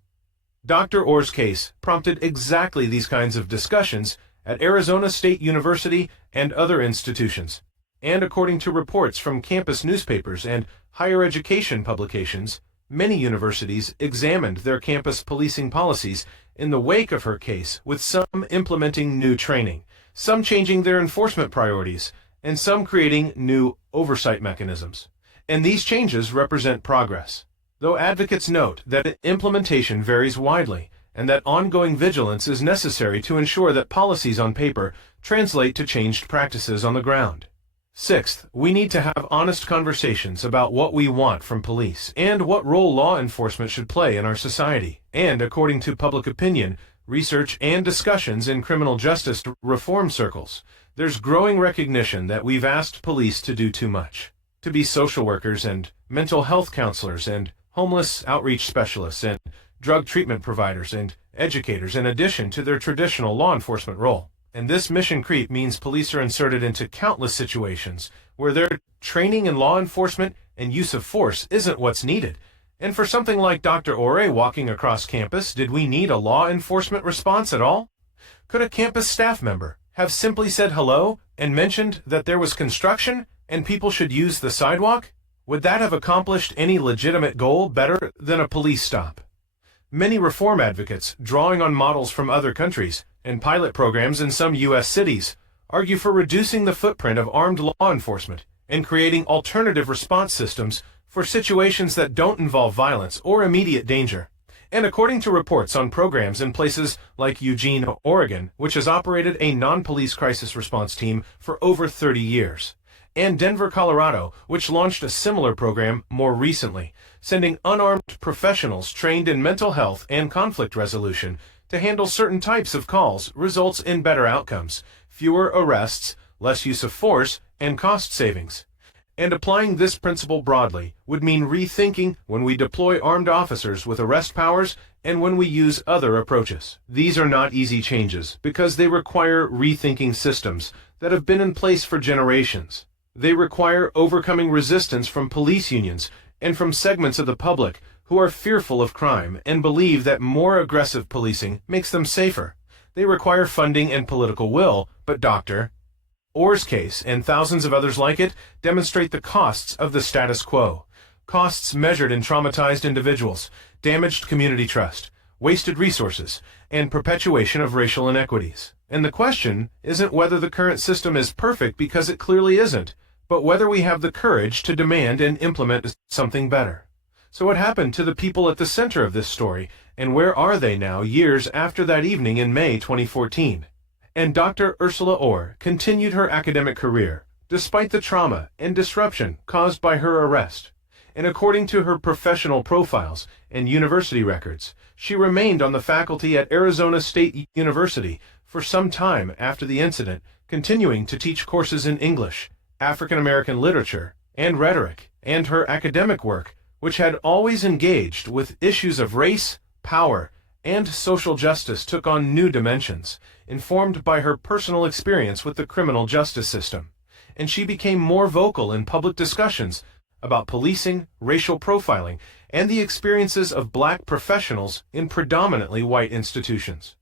Dr. Ore's case prompted exactly these kinds of discussions at Arizona State University and other institutions. And according to reports from campus newspapers and higher education publications, many universities examined their campus policing policies in the wake of her case, with some implementing new training, some changing their enforcement priorities, and some creating new oversight mechanisms. And these changes represent progress, though advocates note that implementation varies widely and that ongoing vigilance is necessary to ensure that policies on paper translate to changed practices on the ground. Sixth, we need to have honest conversations about what we want from police and what role law enforcement should play in our society. And according to public opinion, research, and discussions in criminal justice reform circles, there's growing recognition that we've asked police to do too much, to be social workers and mental health counselors and homeless outreach specialists and drug treatment providers and educators in addition to their traditional law enforcement role. And this mission creep means police are inserted into countless situations where their training in law enforcement and use of force isn't what's needed. And for something like Dr. Ore walking across campus, did we need a law enforcement response at all? Could a campus staff member have simply said hello and mentioned that there was construction and people should use the sidewalk? Would that have accomplished any legitimate goal better than a police stop? Many reform advocates, drawing on models from other countries and pilot programs in some U.S. cities, argue for reducing the footprint of armed law enforcement and creating alternative response systems for situations that don't involve violence or immediate danger. And according to reports on programs in places like Eugene, Oregon, which has operated a non-police crisis response team for over 30 years, and Denver, Colorado, which launched a similar program more recently, sending unarmed professionals trained in mental health and conflict resolution to handle certain types of calls, results in better outcomes, fewer arrests, less use of force, and cost savings. And applying this principle broadly would mean rethinking when we deploy armed officers with arrest powers and when we use other approaches. These are not easy changes because they require rethinking systems that have been in place for generations. They require overcoming resistance from police unions and from segments of the public who are fearful of crime and believe that more aggressive policing makes them safer. They require funding and political will, but Dr. Ore's case, and thousands of others like it, demonstrate the costs of the status quo. Costs measured in traumatized individuals, damaged community trust, wasted resources, and perpetuation of racial inequities. And the question isn't whether the current system is perfect, because it clearly isn't, but whether we have the courage to demand and implement something better. So what happened to the people at the center of this story, and where are they now years after that evening in May 2014? And Dr. Ersula Ore continued her academic career, despite the trauma and disruption caused by her arrest. And according to her professional profiles and university records, she remained on the faculty at Arizona State University for some time after the incident, continuing to teach courses in English, African American literature, and rhetoric, and her academic work, which had always engaged with issues of race, power, and social justice, took on new dimensions, informed by her personal experience with the criminal justice system. And she became more vocal in public discussions about policing, racial profiling, and the experiences of Black professionals in predominantly white institutions.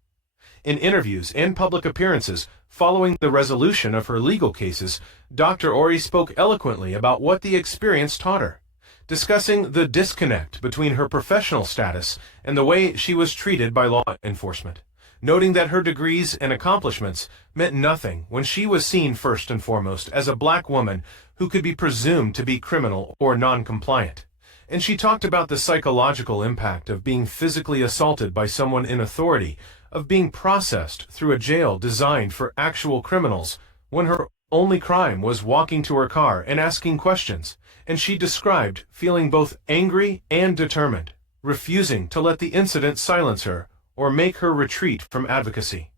In interviews and public appearances following the resolution of her legal cases, Dr. Ore spoke eloquently about what the experience taught her, discussing the disconnect between her professional status and the way she was treated by law enforcement, noting that her degrees and accomplishments meant nothing when she was seen first and foremost as a Black woman who could be presumed to be criminal or non-compliant. And she talked about the psychological impact of being physically assaulted by someone in authority, of being processed through a jail designed for actual criminals, when her only crime was walking to her car and asking questions. And she described feeling both angry and determined, refusing to let the incident silence her or make her retreat from advocacy.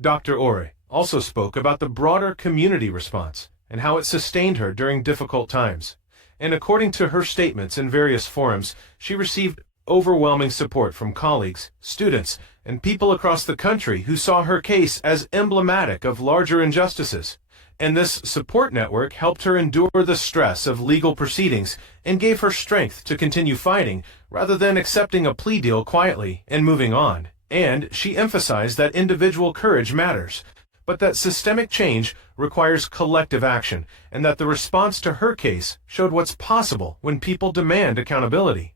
Dr. Ore also spoke about the broader community response and how it sustained her during difficult times. And according to her statements in various forums, she received overwhelming support from colleagues, students, and people across the country who saw her case as emblematic of larger injustices. and this support network helped her endure the stress of legal proceedings and gave her strength to continue fighting rather than accepting a plea deal quietly and moving on. And she emphasized that individual courage matters, but that systemic change requires collective action, and that the response to her case showed what's possible when people demand accountability.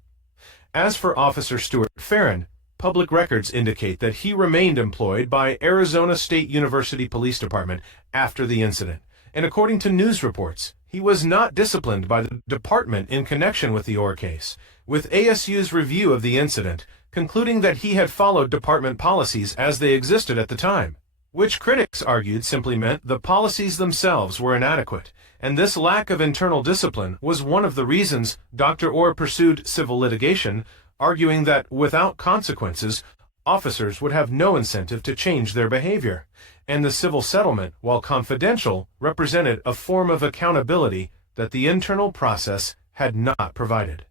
As for Officer Stuart Farron, public records indicate that he remained employed by Arizona State University Police Department after the incident, and according to news reports, he was not disciplined by the department in connection with the Ore case, with ASU's review of the incident concluding that he had followed department policies as they existed at the time, which critics argued simply meant the policies themselves were inadequate, and this lack of internal discipline was one of the reasons Dr. Ore pursued civil litigation, arguing that without consequences, officers would have no incentive to change their behavior, and the civil settlement, while confidential, represented a form of accountability that the internal process had not provided.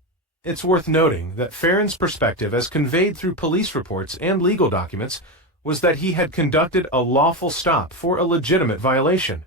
It's worth noting that Farron's perspective, as conveyed through police reports and legal documents, was that he had conducted a lawful stop for a legitimate violation,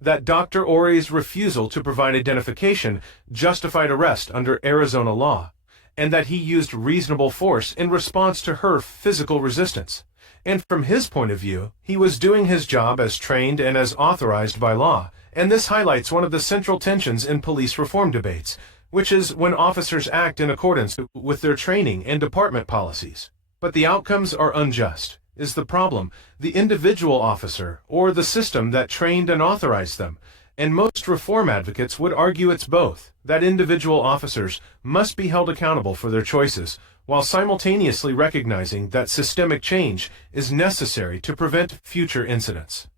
that Dr. Ore's refusal to provide identification justified arrest under Arizona law, and that he used reasonable force in response to her physical resistance. And from his point of view, he was doing his job as trained and as authorized by law, and this highlights one of the central tensions in police reform debates, which is when officers act in accordance with their training and department policies. But the outcomes are unjust. Is the problem the individual officer or the system that trained and authorized them? And most reform advocates would argue it's both, that individual officers must be held accountable for their choices, while simultaneously recognizing that systemic change is necessary to prevent future incidents.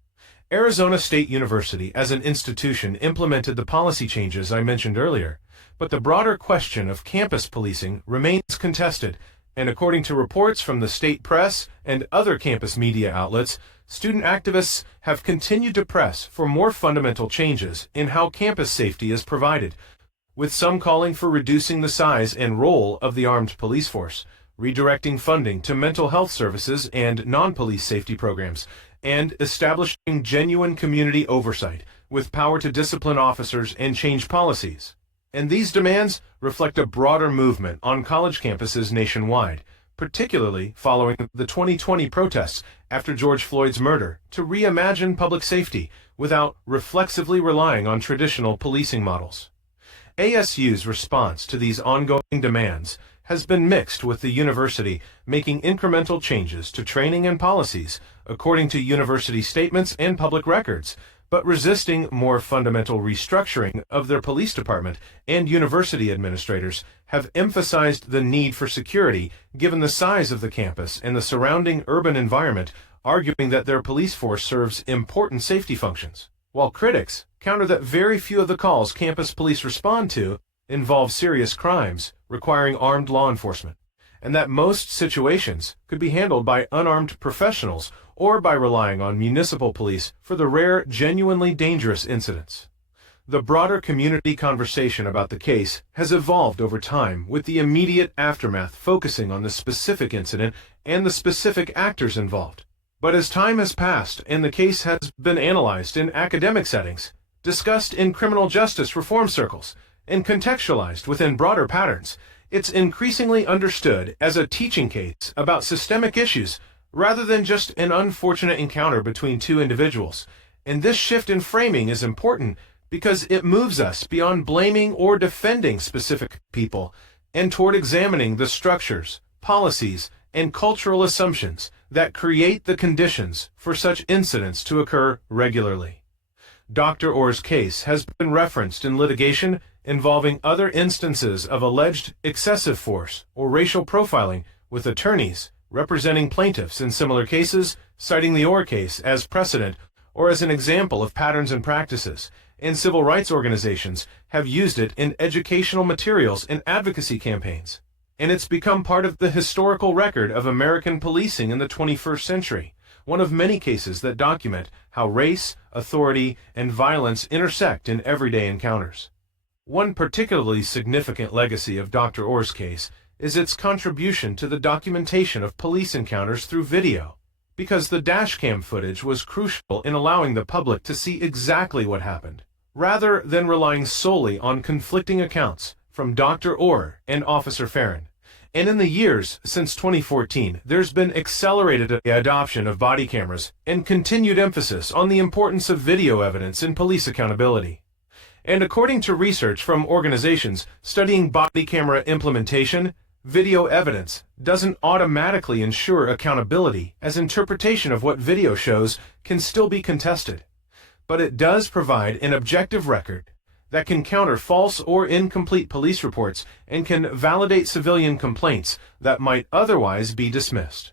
Arizona State University as an institution implemented the policy changes I mentioned earlier, but the broader question of campus policing remains contested, and according to reports from the state press and other campus media outlets, student activists have continued to press for more fundamental changes in how campus safety is provided, with some calling for reducing the size and role of the armed police force, redirecting funding to mental health services and non-police safety programs, and establishing genuine community oversight with power to discipline officers and change policies. And these demands reflect a broader movement on college campuses nationwide, particularly following the 2020 protests after George Floyd's murder, to reimagine public safety without reflexively relying on traditional policing models. ASU's response to these ongoing demands has been mixed, with the university making incremental changes to training and policies according to university statements and public records, but resisting more fundamental restructuring of their police department, and university administrators have emphasized the need for security given the size of the campus and the surrounding urban environment, arguing that their police force serves important safety functions, while critics counter that very few of the calls campus police respond to involve serious crimes requiring armed law enforcement, and that most situations could be handled by unarmed professionals or by relying on municipal police for the rare, genuinely dangerous incidents. The broader community conversation about the case has evolved over time, with the immediate aftermath focusing on the specific incident and the specific actors involved. But as time has passed and the case has been analyzed in academic settings, discussed in criminal justice reform circles, and contextualized within broader patterns, it's increasingly understood as a teaching case about systemic issues rather than just an unfortunate encounter between two individuals. And this shift in framing is important because it moves us beyond blaming or defending specific people and toward examining the structures, policies, and cultural assumptions that create the conditions for such incidents to occur regularly. Dr. Ore's case has been referenced in litigation involving other instances of alleged excessive force or racial profiling, with attorneys representing plaintiffs in similar cases, citing the Ore case as precedent or as an example of patterns and practices, and civil rights organizations have used it in educational materials and advocacy campaigns. And it's become part of the historical record of American policing in the 21st century, one of many cases that document how race, authority, and violence intersect in everyday encounters. One particularly significant legacy of Dr. Ore's case is its contribution to the documentation of police encounters through video. because the dashcam footage was crucial in allowing the public to see exactly what happened, rather than relying solely on conflicting accounts from Dr. Ore and Officer Farron. And in the years since 2014, there's been accelerated adoption of body cameras and continued emphasis on the importance of video evidence in police accountability. And according to research from organizations studying body camera implementation, video evidence doesn't automatically ensure accountability, as interpretation of what video shows can still be contested. But it does provide an objective record that can counter false or incomplete police reports and can validate civilian complaints that might otherwise be dismissed.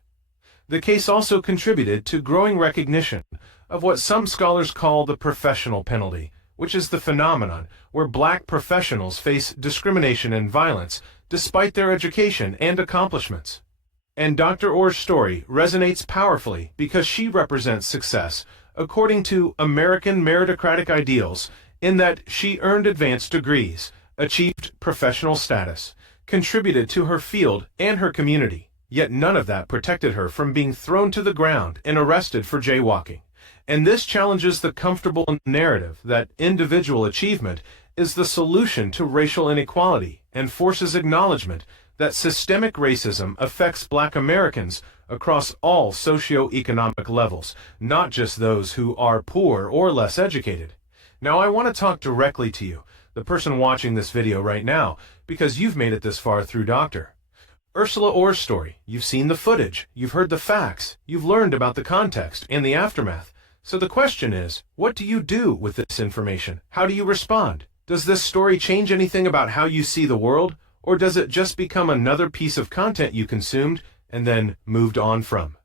The case also contributed to growing recognition of what some scholars call the professional penalty, which is the phenomenon where black professionals face discrimination and violence despite their education and accomplishments. And Dr. Ore's story resonates powerfully because she represents success according to American meritocratic ideals, in that she earned advanced degrees, achieved professional status, contributed to her field and her community, yet none of that protected her from being thrown to the ground and arrested for jaywalking. And this challenges the comfortable narrative that individual achievement is the solution to racial inequality and forces acknowledgement that systemic racism affects Black Americans across all socioeconomic levels, not just those who are poor or less educated. Now I want to talk directly to you, the person watching this video right now, because you've made it this far through Dr. Ersula Ore's story. You've seen the footage, you've heard the facts, you've learned about the context and the aftermath. So the question is, what do you do with this information? How do you respond? Does this story change anything about how you see the world? Or does it just become another piece of content you consumed and then moved on from?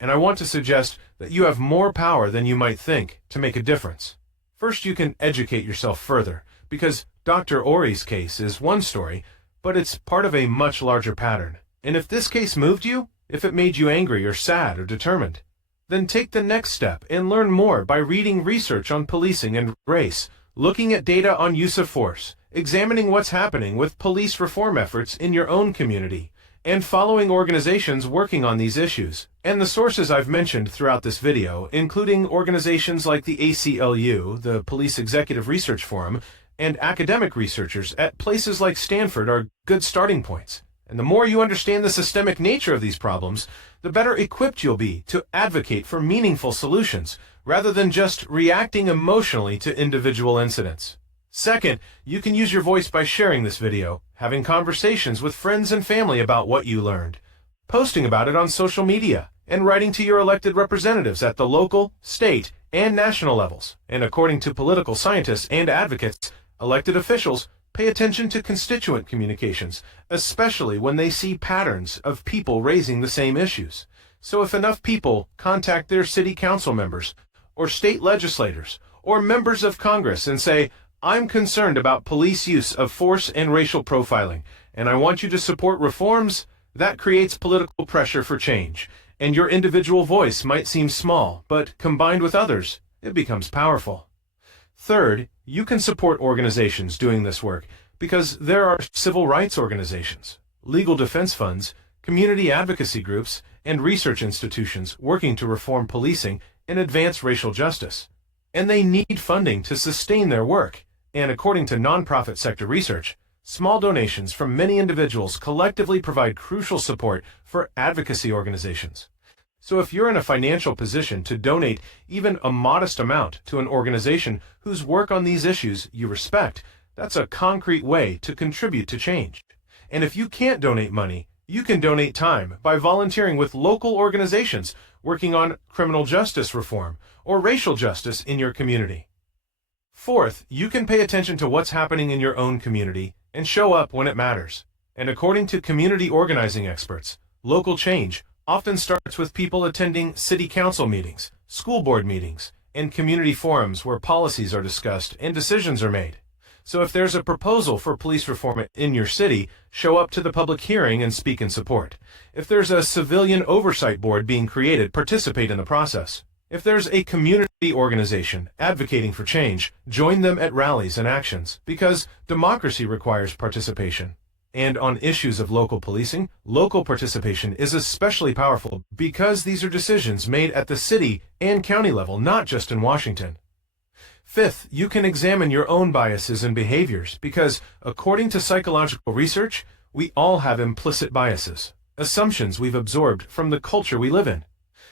And I want to suggest that you have more power than you might think to make a difference. First, you can educate yourself further, because Dr. Ore's case is one story, but it's part of a much larger pattern. And if this case moved you, if it made you angry or sad or determined, then take the next step and learn more by reading research on policing and race, looking at data on use of force, examining what's happening with police reform efforts in your own community, and following organizations working on these issues. And the sources I've mentioned throughout this video, including organizations like the ACLU, the Police Executive Research Forum, and academic researchers at places like Stanford, are good starting points. And the more you understand the systemic nature of these problems, the better equipped you'll be to advocate for meaningful solutions, rather than just reacting emotionally to individual incidents. Second, you can use your voice by sharing this video, having conversations with friends and family about what you learned, posting about it on social media, and writing to your elected representatives at the local, state, and national levels. And according to political scientists and advocates, elected officials pay attention to constituent communications, especially when they see patterns of people raising the same issues. So if enough people contact their city council members, or state legislators, or members of Congress and say, "I'm concerned about police use of force and racial profiling, and I want you to support reforms," that creates political pressure for change. And your individual voice might seem small, but combined with others, it becomes powerful. Third, you can support organizations doing this work, because there are civil rights organizations, legal defense funds, community advocacy groups, and research institutions working to reform policing and advance racial justice. And they need funding to sustain their work. And according to nonprofit sector research, small donations from many individuals collectively provide crucial support for advocacy organizations. So if you're in a financial position to donate even a modest amount to an organization whose work on these issues you respect, that's a concrete way to contribute to change. And if you can't donate money, you can donate time by volunteering with local organizations working on criminal justice reform or racial justice in your community. Fourth, you can pay attention to what's happening in your own community and show up when it matters. And according to community organizing experts, local change often starts with people attending city council meetings, school board meetings, and community forums where policies are discussed and decisions are made. So if there's a proposal for police reform in your city, show up to the public hearing and speak in support. If there's a civilian oversight board being created, participate in the process. If there's a community organization advocating for change, join them at rallies and actions, because democracy requires participation. And on issues of local policing, local participation is especially powerful because these are decisions made at the city and county level, not just in Washington. Fifth, you can examine your own biases and behaviors because, according to psychological research, we all have implicit biases, assumptions we've absorbed from the culture we live in.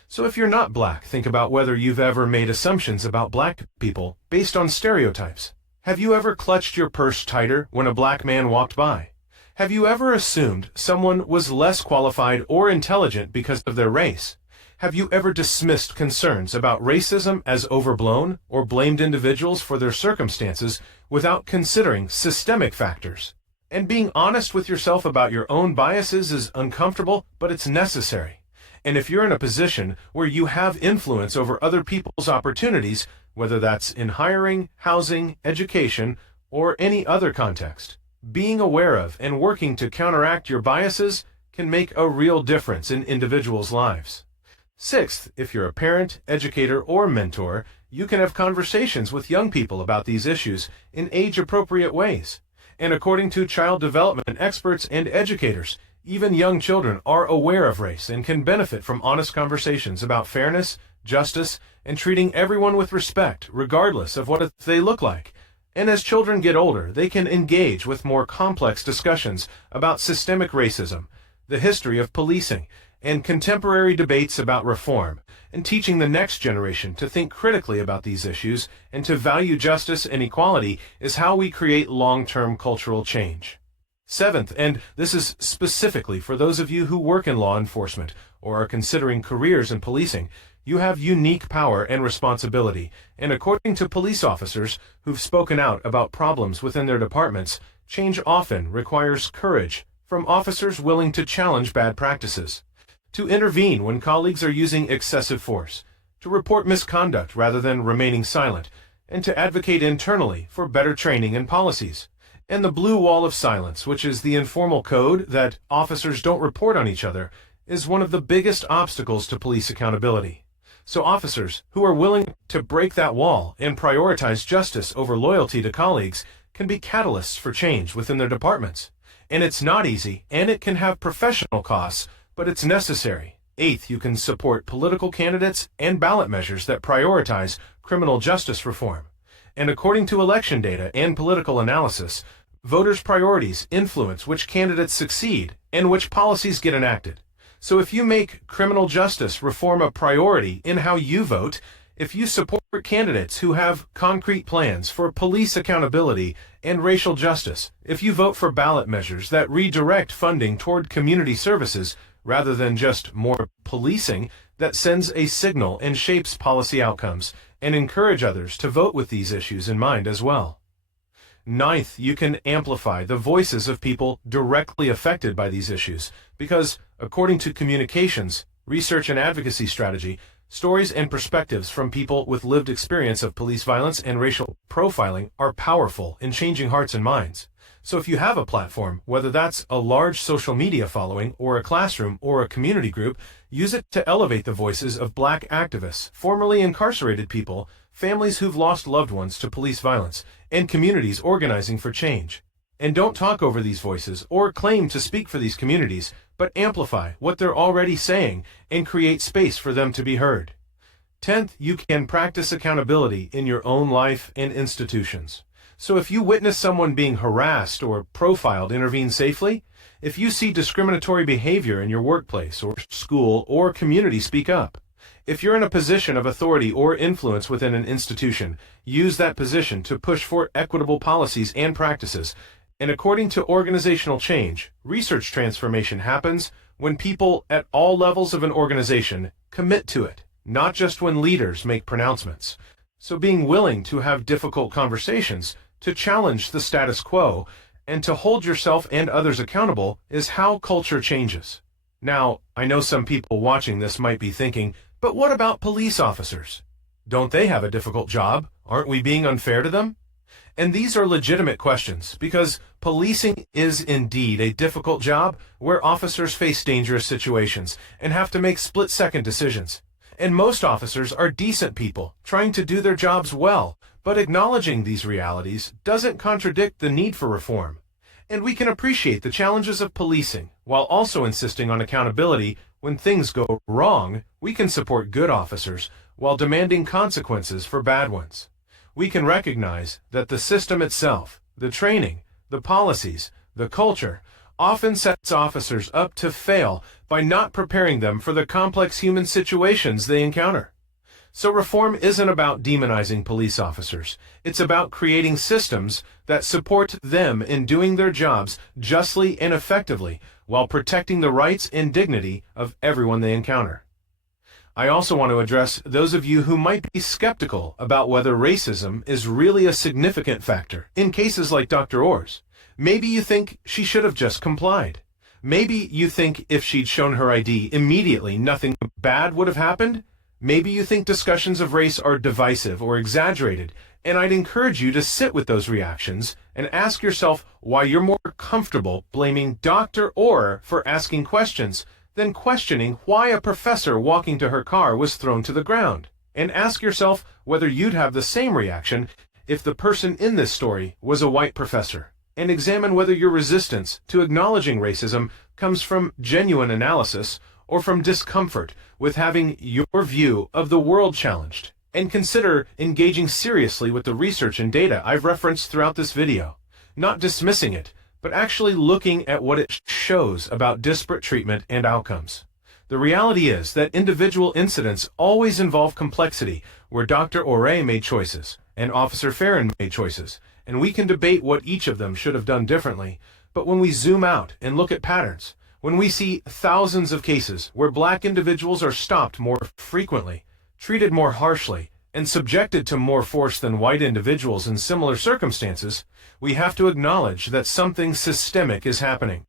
So if you're not black, think about whether you've ever made assumptions about black people based on stereotypes. Have you ever clutched your purse tighter when a black man walked by? Have you ever assumed someone was less qualified or intelligent because of their race? Have you ever dismissed concerns about racism as overblown or blamed individuals for their circumstances without considering systemic factors? And being honest with yourself about your own biases is uncomfortable, but it's necessary. And if you're in a position where you have influence over other people's opportunities, whether that's in hiring, housing, education, or any other context, being aware of and working to counteract your biases can make a real difference in individuals' lives. Sixth, if you're a parent, educator, or mentor, you can have conversations with young people about these issues in age-appropriate ways. And according to child development experts and educators, even young children are aware of race and can benefit from honest conversations about fairness, justice, and treating everyone with respect, regardless of what they look like. And as children get older, they can engage with more complex discussions about systemic racism, the history of policing, and contemporary debates about reform, and teaching the next generation to think critically about these issues and to value justice and equality is how we create long-term cultural change. Seventh, and this is specifically for those of you who work in law enforcement or are considering careers in policing, you have unique power and responsibility, and according to police officers who've spoken out about problems within their departments, change often requires courage from officers willing to challenge bad practices, to intervene when colleagues are using excessive force, to report misconduct rather than remaining silent, and to advocate internally for better training and policies. And the blue wall of silence, which is the informal code that officers don't report on each other, is one of the biggest obstacles to police accountability. So officers who are willing to break that wall and prioritize justice over loyalty to colleagues can be catalysts for change within their departments. And it's not easy, and it can have professional costs, but it's necessary. Eighth, you can support political candidates and ballot measures that prioritize criminal justice reform. And according to election data and political analysis, voters' priorities influence which candidates succeed and which policies get enacted. So if you make criminal justice reform a priority in how you vote, if you support candidates who have concrete plans for police accountability and racial justice, if you vote for ballot measures that redirect funding toward community services rather than just more policing, that sends a signal and shapes policy outcomes, and encourage others to vote with these issues in mind as well. Ninth, you can amplify the voices of people directly affected by these issues, because, according to communications, research and advocacy strategy, stories and perspectives from people with lived experience of police violence and racial profiling are powerful in changing hearts and minds. So if you have a platform, whether that's a large social media following or a classroom or a community group, use it to elevate the voices of Black activists, formerly incarcerated people, families who've lost loved ones to police violence, and communities organizing for change. And don't talk over these voices or claim to speak for these communities, but amplify what they're already saying and create space for them to be heard. 10th, you can practice accountability in your own life and institutions. So if you witness someone being harassed or profiled, intervene safely. If you see discriminatory behavior in your workplace or school or community, speak up. If you're in a position of authority or influence within an institution, use that position to push for equitable policies and practices. And according to organizational change, research transformation happens when people at all levels of an organization commit to it, not just when leaders make pronouncements. So being willing to have difficult conversations, to challenge the status quo, and to hold yourself and others accountable is how culture changes. Now, I know some people watching this might be thinking, but what about police officers? Don't they have a difficult job? Aren't we being unfair to them? And these are legitimate questions, because policing is indeed a difficult job where officers face dangerous situations and have to make split-second decisions. And most officers are decent people, trying to do their jobs well, but acknowledging these realities doesn't contradict the need for reform. And we can appreciate the challenges of policing, while also insisting on accountability. When things go wrong, we can support good officers while demanding consequences for bad ones. We can recognize that the system itself, the training, the policies, the culture, often sets officers up to fail by not preparing them for the complex human situations they encounter. So reform isn't about demonizing police officers. It's about creating systems that support them in doing their jobs justly and effectively while protecting the rights and dignity of everyone they encounter. I also want to address those of you who might be skeptical about whether racism is really a significant factor in cases like Dr. Ore's. Maybe you think she should have just complied. Maybe you think if she'd shown her ID immediately, nothing bad would have happened. Maybe you think discussions of race are divisive or exaggerated, and I'd encourage you to sit with those reactions and ask yourself why you're more comfortable blaming Dr. Ore for asking questions than questioning why a professor walking to her car was thrown to the ground. And ask yourself whether you'd have the same reaction if the person in this story was a white professor. And examine whether your resistance to acknowledging racism comes from genuine analysis or from discomfort with having your view of the world challenged. And consider engaging seriously with the research and data I've referenced throughout this video, not dismissing it, but actually looking at what it shows about disparate treatment and outcomes. The reality is that individual incidents always involve complexity, where Dr. Ore made choices and Officer Farron made choices, and we can debate what each of them should have done differently. But when we zoom out and look at patterns, when we see thousands of cases where black individuals are stopped more frequently, treated more harshly, and subjected to more force than white individuals in similar circumstances, we have to acknowledge that something systemic is happening.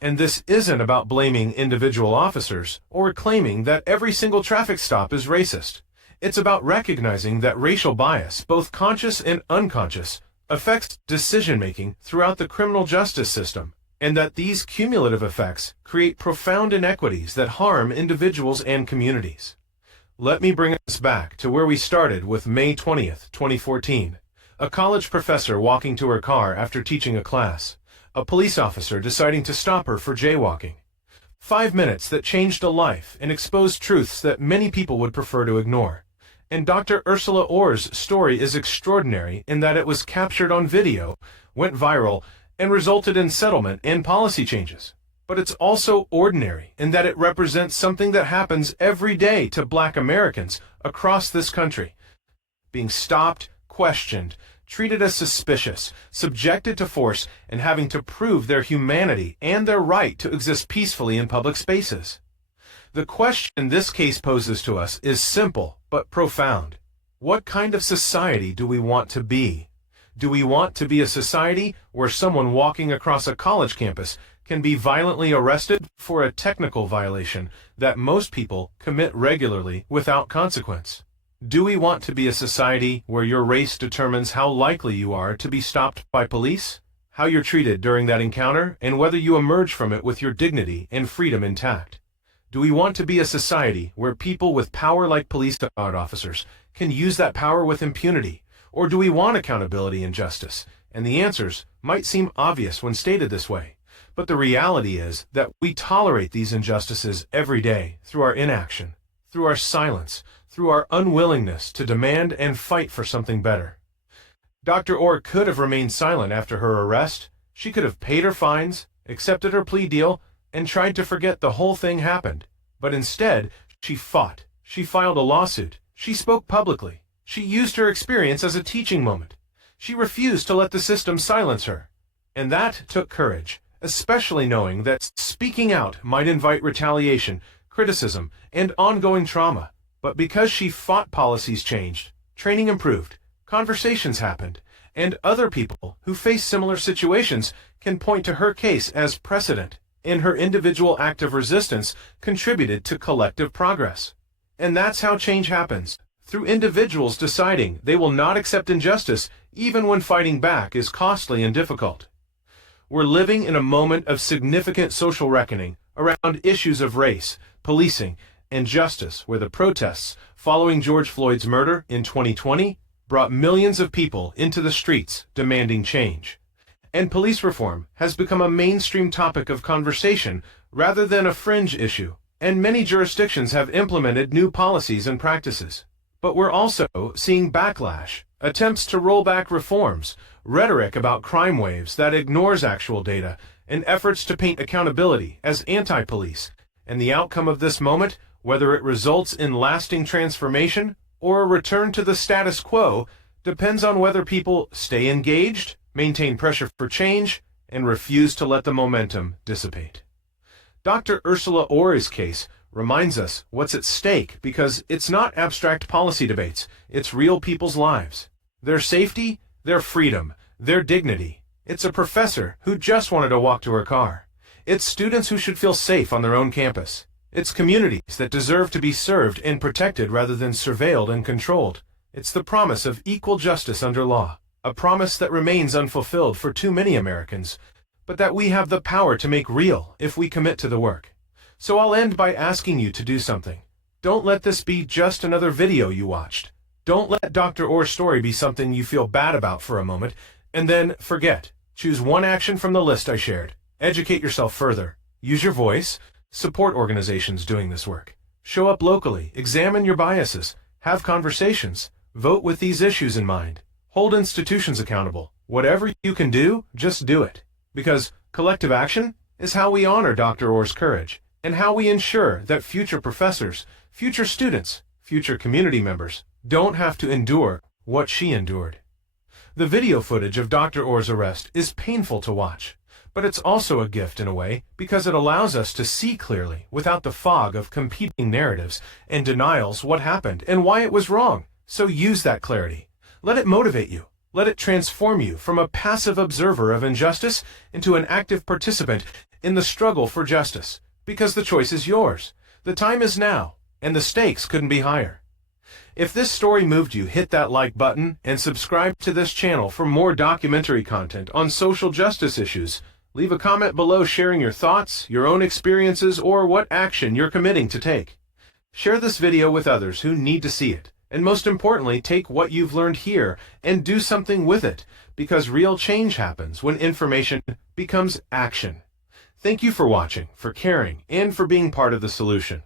And this isn't about blaming individual officers or claiming that every single traffic stop is racist. It's about recognizing that racial bias, both conscious and unconscious, affects decision-making throughout the criminal justice system, and that these cumulative effects create profound inequities that harm individuals and communities. Let me bring us back to where we started with May 20th, 2014. A college professor walking to her car after teaching a class. A police officer deciding to stop her for jaywalking. 5 minutes that changed a life and exposed truths that many people would prefer to ignore. And Dr. Ersula Ore's story is extraordinary in that it was captured on video, went viral, and resulted in settlement and policy changes. But it's also ordinary in that it represents something that happens every day to Black Americans across this country. Being stopped, questioned, treated as suspicious, subjected to force, and having to prove their humanity and their right to exist peacefully in public spaces. The question this case poses to us is simple but profound. What kind of society do we want to be? Do we want to be a society where someone walking across a college campus can be violently arrested for a technical violation that most people commit regularly without consequence? Do we want to be a society where your race determines how likely you are to be stopped by police, how you're treated during that encounter, and whether you emerge from it with your dignity and freedom intact? Do we want to be a society where people with power like police officers can use that power with impunity? Or do we want accountability and justice? And the answers might seem obvious when stated this way. But the reality is that we tolerate these injustices every day through our inaction, through our silence, through our unwillingness to demand and fight for something better. Dr. Ore could have remained silent after her arrest. She could have paid her fines, accepted her plea deal, and tried to forget the whole thing happened. But instead, she fought. She filed a lawsuit. She spoke publicly. She used her experience as a teaching moment. She refused to let the system silence her. And that took courage, especially knowing that speaking out might invite retaliation, criticism, and ongoing trauma. But because she fought, policies changed, training improved, conversations happened, and other people who face similar situations can point to her case as precedent, and her individual act of resistance contributed to collective progress. And that's how change happens, through individuals deciding they will not accept injustice even when fighting back is costly and difficult. We're living in a moment of significant social reckoning around issues of race, policing, and justice, where the protests following George Floyd's murder in 2020 brought millions of people into the streets demanding change. And police reform has become a mainstream topic of conversation rather than a fringe issue, and many jurisdictions have implemented new policies and practices. But we're also seeing backlash, attempts to roll back reforms, rhetoric about crime waves that ignores actual data, and efforts to paint accountability as anti-police. And the outcome of this moment, whether it results in lasting transformation or a return to the status quo, depends on whether people stay engaged, maintain pressure for change, and refuse to let the momentum dissipate. Dr. Ersula Ore's case reminds us what's at stake because it's not abstract policy debates, it's real people's lives. Their safety, their freedom, their dignity. It's a professor who just wanted to walk to her car. It's students who should feel safe on their own campus. It's communities that deserve to be served and protected rather than surveilled and controlled. It's the promise of equal justice under law, a promise that remains unfulfilled for too many Americans, but that we have the power to make real if we commit to the work. So I'll end by asking you to do something. Don't let this be just another video you watched. Don't let Dr. Ore's story be something you feel bad about for a moment, and then forget. Choose one action from the list I shared. Educate yourself further. Use your voice. Support organizations doing this work. Show up locally. Examine your biases. Have conversations. Vote with these issues in mind. Hold institutions accountable. Whatever you can do, just do it. Because collective action is how we honor Dr. Ore's courage and how we ensure that future professors, future students, future community members don't have to endure what she endured. The video footage of Dr. Ore's arrest is painful to watch, but it's also a gift in a way because it allows us to see clearly without the fog of competing narratives and denials what happened and why it was wrong. So use that clarity. Let it motivate you. Let it transform you from a passive observer of injustice into an active participant in the struggle for justice. Because the choice is yours. The time is now, and the stakes couldn't be higher. If this story moved you, hit that like button and subscribe to this channel for more documentary content on social justice issues. Leave a comment below sharing your thoughts, your own experiences, or what action you're committing to take. Share this video with others who need to see it. And most importantly, take what you've learned here and do something with it, because real change happens when information becomes action. Thank you for watching, for caring, and for being part of the solution.